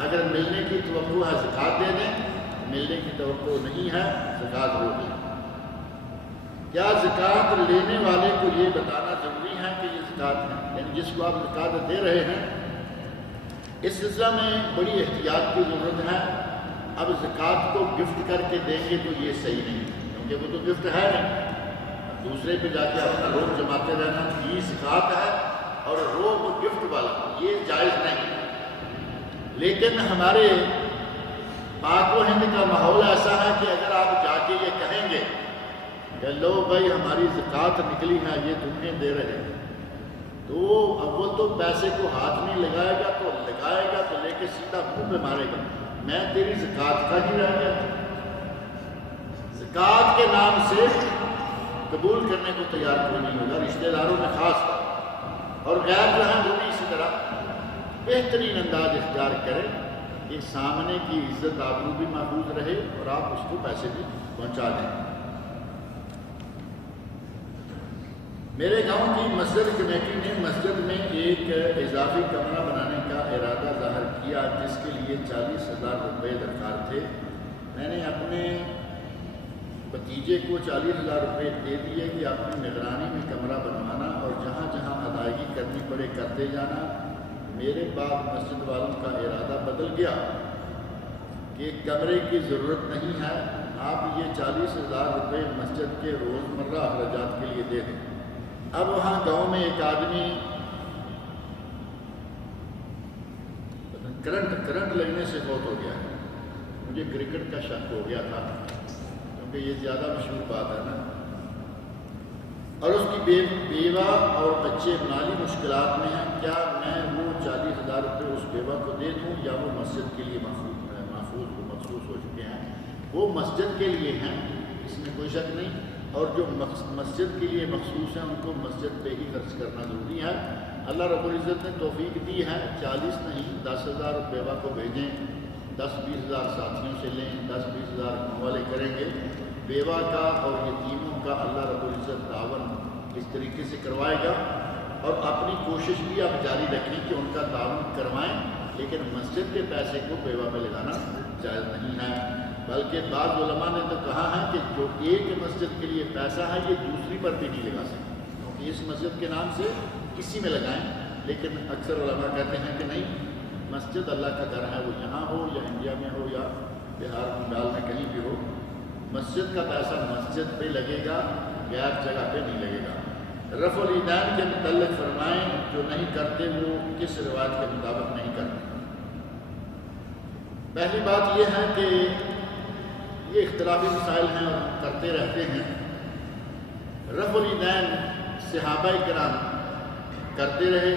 اگر ملنے کی توقع ہے زکوٰۃ دے دیں، ملنے کی توقع نہیں ہے زکوٰۃ رو دیں۔ کیا زکوٰۃ لینے والے کو یہ بتانا ضروری ہے کہ یہ زکوٰۃ ہے؟ یعنی جس کو آپ زکوٰۃ دے رہے ہیں، اس سلسلہ میں بڑی احتیاط کی ضرورت ہے۔ اب زکوٰۃ کو گفٹ کر کے دیں گے تو یہ صحیح نہیں، کیونکہ وہ تو گفٹ ہے نہیں۔ دوسرے پہ جا کے اپنا روب جماتے رہنا، یہ زکوٰۃ ہے اور روب گفٹ والا، یہ جائز نہیں۔ لیکن ہمارے پاک و ہند کا ماحول ایسا ہے کہ اگر آپ جا کے یہ کہیں گے کہ لو بھائی ہماری زکوٰۃ نکلی ہے، یہ تمہیں دے رہے ہیں، تو اول تو پیسے کو ہاتھ نہیں لگائے گا، تو لے کے سیدھا منہ پہ مارے گا، میں تیری زکوٰۃ کا ہی رہ گیا۔ زکوٰۃ کے نام سے قبول کرنے کو تیار کوئی نہیں ہوگا، رشتہ داروں میں خاص، اور غیر جو ہیں وہ بھی اسی طرح بہترین انداز اختیار کریں کہ سامنے کی عزت آبرو بھی محفوظ رہے اور آپ اس کو پیسے بھی پہنچا دیں۔ میرے گاؤں کی مسجد کمیٹی نے مسجد میں ایک اضافی کمرہ بنانے کا ارادہ ظاہر کیا، جس کے لیے 40,000 روپے درکار تھے۔ میں نے اپنے بھتیجے کو 40,000 روپے دے دیے کہ اپنی نگرانی میں کمرہ بنوانا اور جہاں جہاں ادائیگی کرنی پڑے کرتے جانا۔ میرے بعد مسجد والوں کا ارادہ بدل گیا کہ کمرے کی ضرورت نہیں ہے، آپ یہ 40,000 روپے مسجد کے روزمرہ اخراجات کے لیے دے دیں۔ اب وہاں گاؤں میں ایک آدمی کرنٹ لگنے سے فوت ہو گیا ہے۔ مجھے کرکٹ کا شک ہو گیا تھا، کیونکہ یہ زیادہ مشہور بات ہے نا، اور اس کی بیوہ اور بچے مالی مشکلات میں ہیں۔ کیا میں وہ 40,000 روپے اس بیوہ کو دے دوں یا وہ مسجد کے لیے مخصوص ہو چکے ہیں؟ وہ مسجد کے لیے ہیں، اس میں کوئی شک نہیں، اور جو مسجد کے لیے مخصوص ہیں ان کو مسجد پہ ہی خرچ کرنا ضروری ہے۔ اللہ رب العزت نے توفیق دی ہے، 40 نہیں 10,000 بیوہ کو بھیجیں، 10-20,000 ساتھیوں سے لیں، 10-20,000 گھر والے کریں گے۔ بیوہ کا اور یتیموں کا اللہ رب العزت تعاون اس طریقے سے کروائے گا، اور اپنی کوشش بھی آپ جاری رکھیں کہ ان کا تعاون کروائیں، لیکن مسجد کے پیسے کو بیوہ پہ لگانا جائز نہیں ہے۔ بلکہ بعض علماء نے تو کہا ہے کہ جو ایک مسجد کے لیے پیسہ ہے یہ دوسری پر بھی نہیں لگا سکتے، کیونکہ اس مسجد کے نام سے کسی میں لگائیں، لیکن اکثر علماء کہتے ہیں کہ نہیں، مسجد اللہ کا گھر ہے، وہ یہاں ہو یا انڈیا میں ہو یا بہار بنگال میں کہیں بھی ہو، مسجد کا پیسہ مسجد پہ لگے گا، غیر جگہ پہ نہیں لگے گا۔ رفع الیدین کے متعلق فرمائیں، جو نہیں کرتے وہ کس روایت کے مطابق نہیں کرتے؟ پہلی بات یہ ہے کہ یہ اختلافی مسائل ہیں اور ہم کرتے رہتے ہیں۔ رفع الیدین صحابہ کرام کرتے رہے،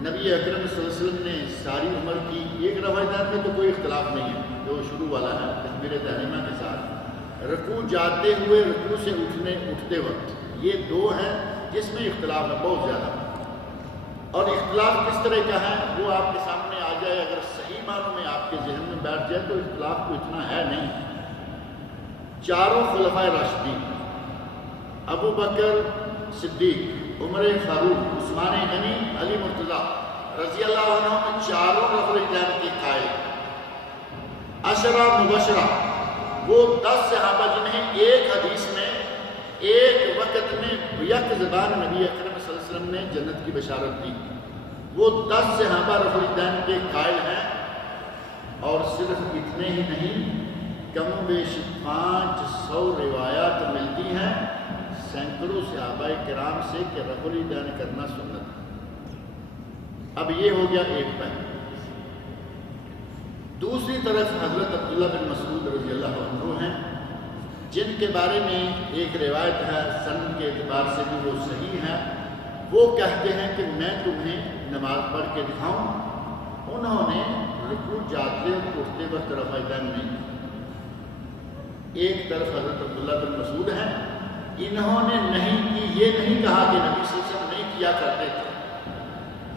نبی اکرم صلی اللہ علیہ وسلم نے ساری عمر کی ایک رفع الیدین میں تو کوئی اختلاف نہیں ہے، جو شروع والا ہے تکبیر تحریمہ کے ساتھ، رکوع جاتے ہوئے رکوع سے اٹھتے وقت، یہ 2 ہیں جس میں اختلاف ہے بہت زیادہ، اور اختلاف کس طرح کا ہے وہ آپ کے سامنے آ جائے، اگر صحیح معنوں میں آپ کے ذہن میں بیٹھ جائے تو اختلاف کو اتنا ہے نہیں۔ چاروں خلفائے راشدین، ابو بکر صدیق، عمر فاروق، عثمان غنی، علی مرتضیٰ رضی اللہ عنہ، چاروں رفع الیدین کے قائل۔ عشرہ مبشرہ، وہ 10 صحابہ جنہیں ایک حدیث میں ایک وقت میں یک زبان نبی اکرم صلی اللہ علیہ وسلم نے جنت کی بشارت دی، وہ 10 صحابہ رفع الیدین کے قائل ہیں۔ اور صرف اتنے ہی نہیں، کم و بیش 500 روایات ملتی ہیں سینکڑوں صحابہ کرام سے کہ رفع الیدین کرنا سنت ہے۔ اب یہ ہو گیا ایک پہلو۔ دوسری طرف حضرت عبداللہ بن مسعود رضی اللہ عنہ ہیں، جن کے بارے میں ایک روایت ہے، سند کے اعتبار سے بھی وہ صحیح ہے، وہ کہتے ہیں کہ میں تمہیں نماز پڑھ کے دکھاؤں؟ انہوں نے رکوع جاتے اٹھتے وقت رفع الیدین نہیں۔ ایک طرف حضرت عبداللہ بن مسعود ہیں، انہوں نے نہیں کی، یہ نہیں کہا کہ نبی صلی اللہ علیہ وسلم نہیں کیا کرتے تھے،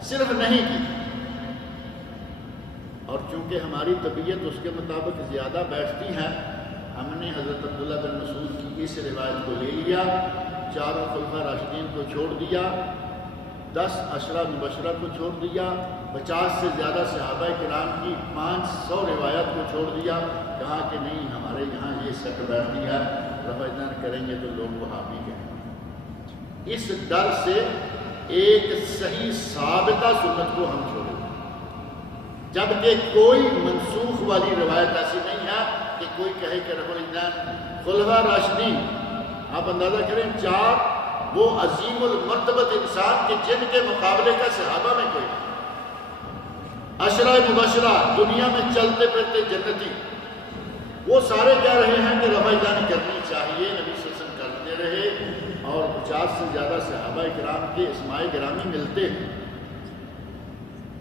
صرف نہیں کی۔ اور چونکہ ہماری طبیعت اس کے مطابق زیادہ بیٹھتی ہے، ہم نے حضرت عبداللہ بن مسعود کی اس روایت کو لے لیا، چاروں خلفاء راشدین کو چھوڑ دیا، 10 عشرہ مبشرہ کو چھوڑ دیا، 50 سے زیادہ صحابہ کرام کی 500 روایت کو چھوڑ دیا، کہا کہ نہیں ہمارے یہاں یہ سٹ بیٹھتی ہے، رفع دین کریں گے تو لوگ وہابی کہیں۔ اس ڈر سے ایک صحیح ثابتہ سنت کو ہم چھوڑیں، جبکہ کوئی منسوخ والی روایت ایسی نہیں ہے کہ کوئی کہے کہ رفع دین خلفاء راشدین، آپ اندازہ کریں 4 وہ عظیم المرتبت انسان کہ جن کے مقابلے کا صحابہ میں کوئی، عشرہ مبشرہ دنیا میں چلتے پھرتے جنتی، وہ سارے کہہ رہے ہیں کہ رفع دین کرنی چاہیے، نبی صلی اللہ علیہ وسلم کرتے رہے، اور 50 سے زیادہ صحابہ کرام کے اسماء گرامی ملتے ہیں۔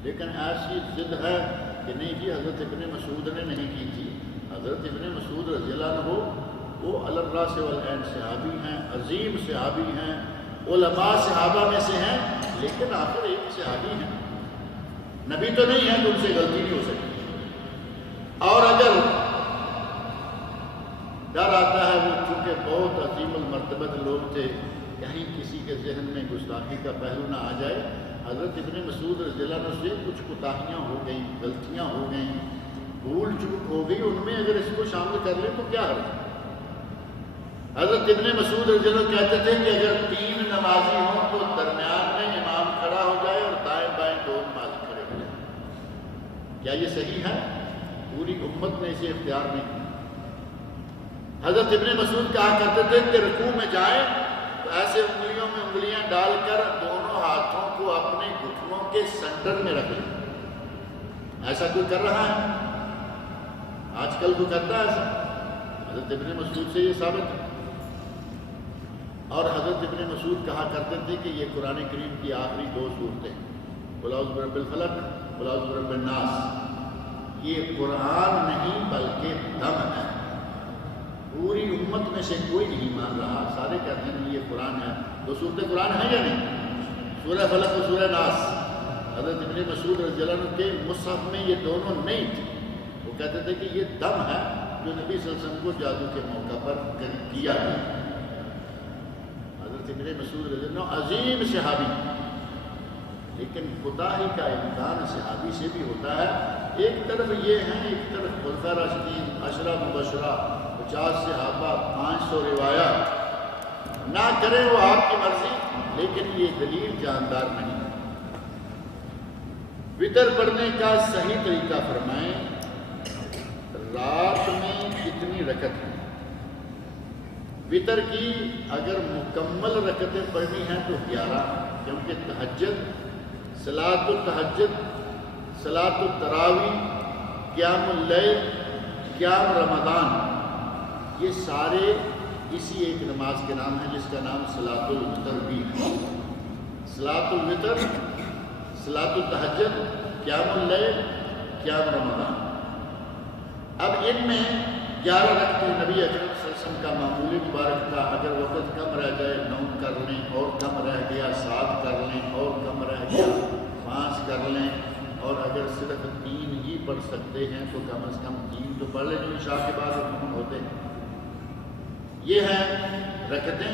لیکن ایسی ضد ہے کہ نہیں جی حضرت ابن مسعود نے نہیں کی تھی۔ حضرت ابن مسعود رضی اللہ عنہ وہ علی الراس والعین صحابی ہیں، عظیم صحابی ہیں، علماء صحابہ میں سے ہیں، لیکن آخر ایک صحابی ہیں، نبی تو نہیں ہے کہ ان سے غلطی نہیں ہو سکتی۔ اور اگر ڈر آتا ہے وہ چونکہ بہت عظیم المرتبت لوگ تھے، کہیں کسی کے ذہن میں گستاخی کا پہلو نہ آ جائے، حضرت ابن مسعود رضی اللہ عنہ سے کچھ کوتاہیاں ہو گئیں، غلطیاں ہو گئیں، بھول چوک ہو گئی، ان میں اگر اس کو شامل کر لیں تو کیا ہے؟ حضرت ابن مسعود رضی اللہ عنہ کہتے تھے کہ اگر 3 نمازی ہوں تو درمیان میں امام کھڑا ہو جائے اور دائیں بائیں 2 نمازی کھڑے ہو جائیں۔ کیا یہ صحیح ہے؟ پوری امت نے اسے اختیار نہیں کیا۔ حضرت ابن مسعود کہا کرتے تھے کہ رکوع میں جائیں تو ایسے انگلیوں میں انگلیاں ڈال کر دونوں ہاتھوں کو اپنے گھٹنوں کے سینٹر میں رکھ لیں۔ ایسا کوئی کر رہا ہے؟ آج کل کوئی کرتا ہے ایسا؟ حضرت ابن مسعود سے یہ ثابت ہے۔ اور حضرت ابن مسعود کہا کرتے تھے کہ یہ قرآن کریم کی آخری 2 صورتیں، قل اعوذ برب الفلق، قل اعوذ برب الناس، یہ قرآن نہیں بلکہ دم ہے۔ پوری امت میں سے کوئی نہیں مان رہا، سارے کہتے ہیں یہ قرآن ہے۔ 2 صورتیں قرآن ہیں یا نہیں؟ سورہ فلق اور سورہ ناس۔ حضرت ابن مسعود رضی اللہ عنہ کے مصحف میں یہ دونوں نہیں تھے، وہ کہتے تھے کہ یہ دم ہے جو نبی صلی اللہ علیہ وسلم کو جادو کے موقع پر کیا گیا۔ حضرت ابن مسعود رضی اللہ عنہ عظیم صحابی، لیکن کوتاہی کا امکان صحابی سے بھی ہوتا ہے۔ ایک طرف یہ ہیں، ایک طرف خلفاء راشدین، عشرہ مبشرہ، 50 صحابہ، 500 روایات، نہ کریں وہ آپ کی مرضی، لیکن یہ دلیل جاندار نہیں۔ وتر پڑھنے کا صحیح طریقہ فرمائیں۔ رات میں کتنی رکعت ہے؟ وتر کی اگر مکمل رکعتیں پڑھنی ہیں تو 11، کیونکہ تہجد، صلاۃ التہجد، صلاۃ التراویح، قیام اللیل، قیام رمضان، یہ سارے اسی ایک نماز کے نام ہیں جس کا نام صلاۃ الوتر بھی ہے۔ صلاۃ الوتر، صلاۃ التہجد، قیام اللیل، قیام رمضان۔ اب ان میں 11 رکعتیں نبی اکرم صلی اللہ علیہ وسلم کا معمولی مبارک تھا، اگر وقت کم رہ جائے 9 کر لیں، اور کم رہ گیا 7 کر لیں، اور کم رہ گیا 5 کر لیں، اور اگر صرف 3 ہی پڑھ سکتے ہیں تو کم از کم 3 تو پڑھ لیں جو عشاء کے بعد عموماً ہوتے ہیں۔ یہ ہیں رکعتیں،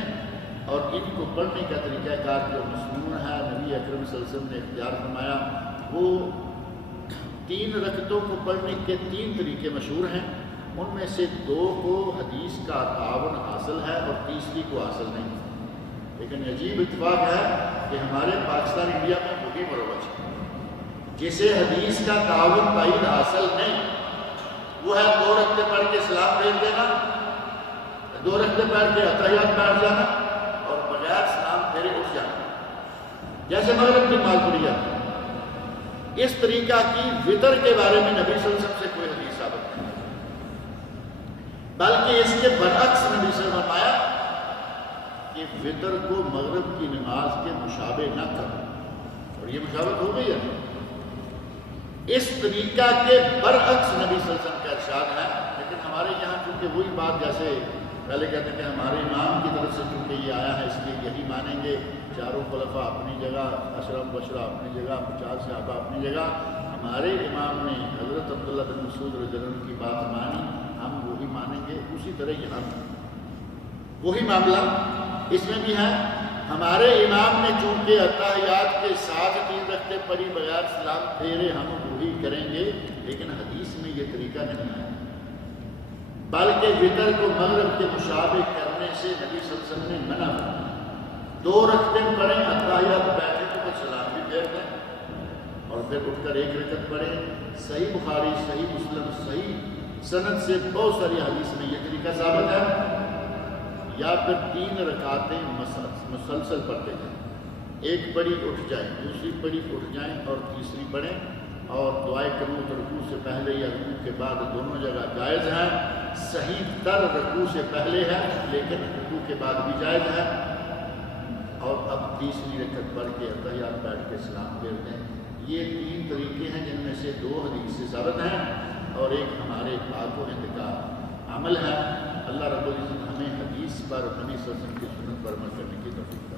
اور ان کو پڑھنے کا طریقہ کار جو مسنون ہے نبی اکرم صلی اللہ علیہ وسلم نے اختیار فرمایا، وہ 3 رکعتوں کو پڑھنے کے 3 طریقے مشہور ہیں، ان میں سے 2 کو حدیث کا تعاون حاصل ہے اور تیسری کو حاصل نہیں۔ لیکن عجیب اتفاق ہے کہ ہمارے پاکستان انڈیا میں وہی مروج ہے، جسے حدیث کا تعاون تائید حاصل نہیں، وہ ہے 2 رکعتیں پڑھ کے سلام پھیر دینا، 2 رکعتیں پڑھ کے اتحیات بیٹھ جانا، اور بغیر سلام پھیرے اٹھ جانا، جیسے مغرب کی نماز پڑھی جاتی ہے۔ اس طریقہ کی وتر کے بارے میں نبی صلی اللہ علیہ وسلم سے کوئی حدیث ثابت نہیں، بلکہ اس کے برعکس نبی صلی اللہ علیہ وسلم نے فرمایا کہ وتر کو مغرب کی نماز کے مشابہ نہ کرو، اور یہ مشابہت ہو گئی ہے۔ اس طریقہ کے برعکس نبی صلی اللہ علیہ وسلم کا ارشاد ہے، لیکن ہمارے یہاں چونکہ وہی بات جیسے پہلے کہتے ہیں کہ ہمارے امام کی طرف سے چونکہ یہ آیا ہے اس لیے یہی مانیں گے، چاروں خلفاء اپنی جگہ، اشرف بشرا اپنی جگہ، 50 صحابہ اپنی جگہ، ہمارے امام نے حضرت عبداللہ بن مسعود رضی اللہ عنہ کی بات مانی، ہم وہی مانیں گے۔ اسی طرح یہاں وہی معاملہ اس میں بھی ہے، ہمارے امام نے چونکہ اتحیات کے ساتھ دین رکھتے پڑھی بغیر سلام پھیرے، ہم وہی کریں گے، لیکن حدیث میں یہ طریقہ نہیں آیا، بلکہ وطر کو مغرب کے مشابہ کرنے سے نبی صلی اللہ علیہ وسلم نے منع کیا۔ 2 رکعتیں پڑھیں، اتحیات بیٹھے تو پھر سلام بھی پھیر دیں اور پھر اٹھ کر 1 رکعت پڑھیں۔ صحیح بخاری، صحیح مسلم، صحیح سند سے بہت ساری حدیث میں یہ طریقہ ثابت ہے۔ یا پھر 3 رکعتیں مسلسل پڑھتے جائیں، 1 پڑھی اٹھ جائیں، دوسری پڑھی اٹھ جائیں اور تیسری پڑھیں، اور دعائے قنوت رکوع سے پہلے یا رکوع کے بعد دونوں جگہ جائز ہیں۔ صحیح تر رکوع سے پہلے ہے لیکن رکوع کے بعد بھی جائز ہے، اور اب تیسری رکعت پڑھ کے اتحیات بیٹھ کے سلام پھیر دیں۔ یہ 3 طریقے ہیں جن میں سے 2 حدیث سے ثابت ہیں اور ایک ہمارے پاک و ہند کا عمل ہے۔ اللہ رب العزت ہمیں حدیث پر، نبی صلی اللہ علیہ وسلم کی سنت پر عمل کرنے کی توفیق دے۔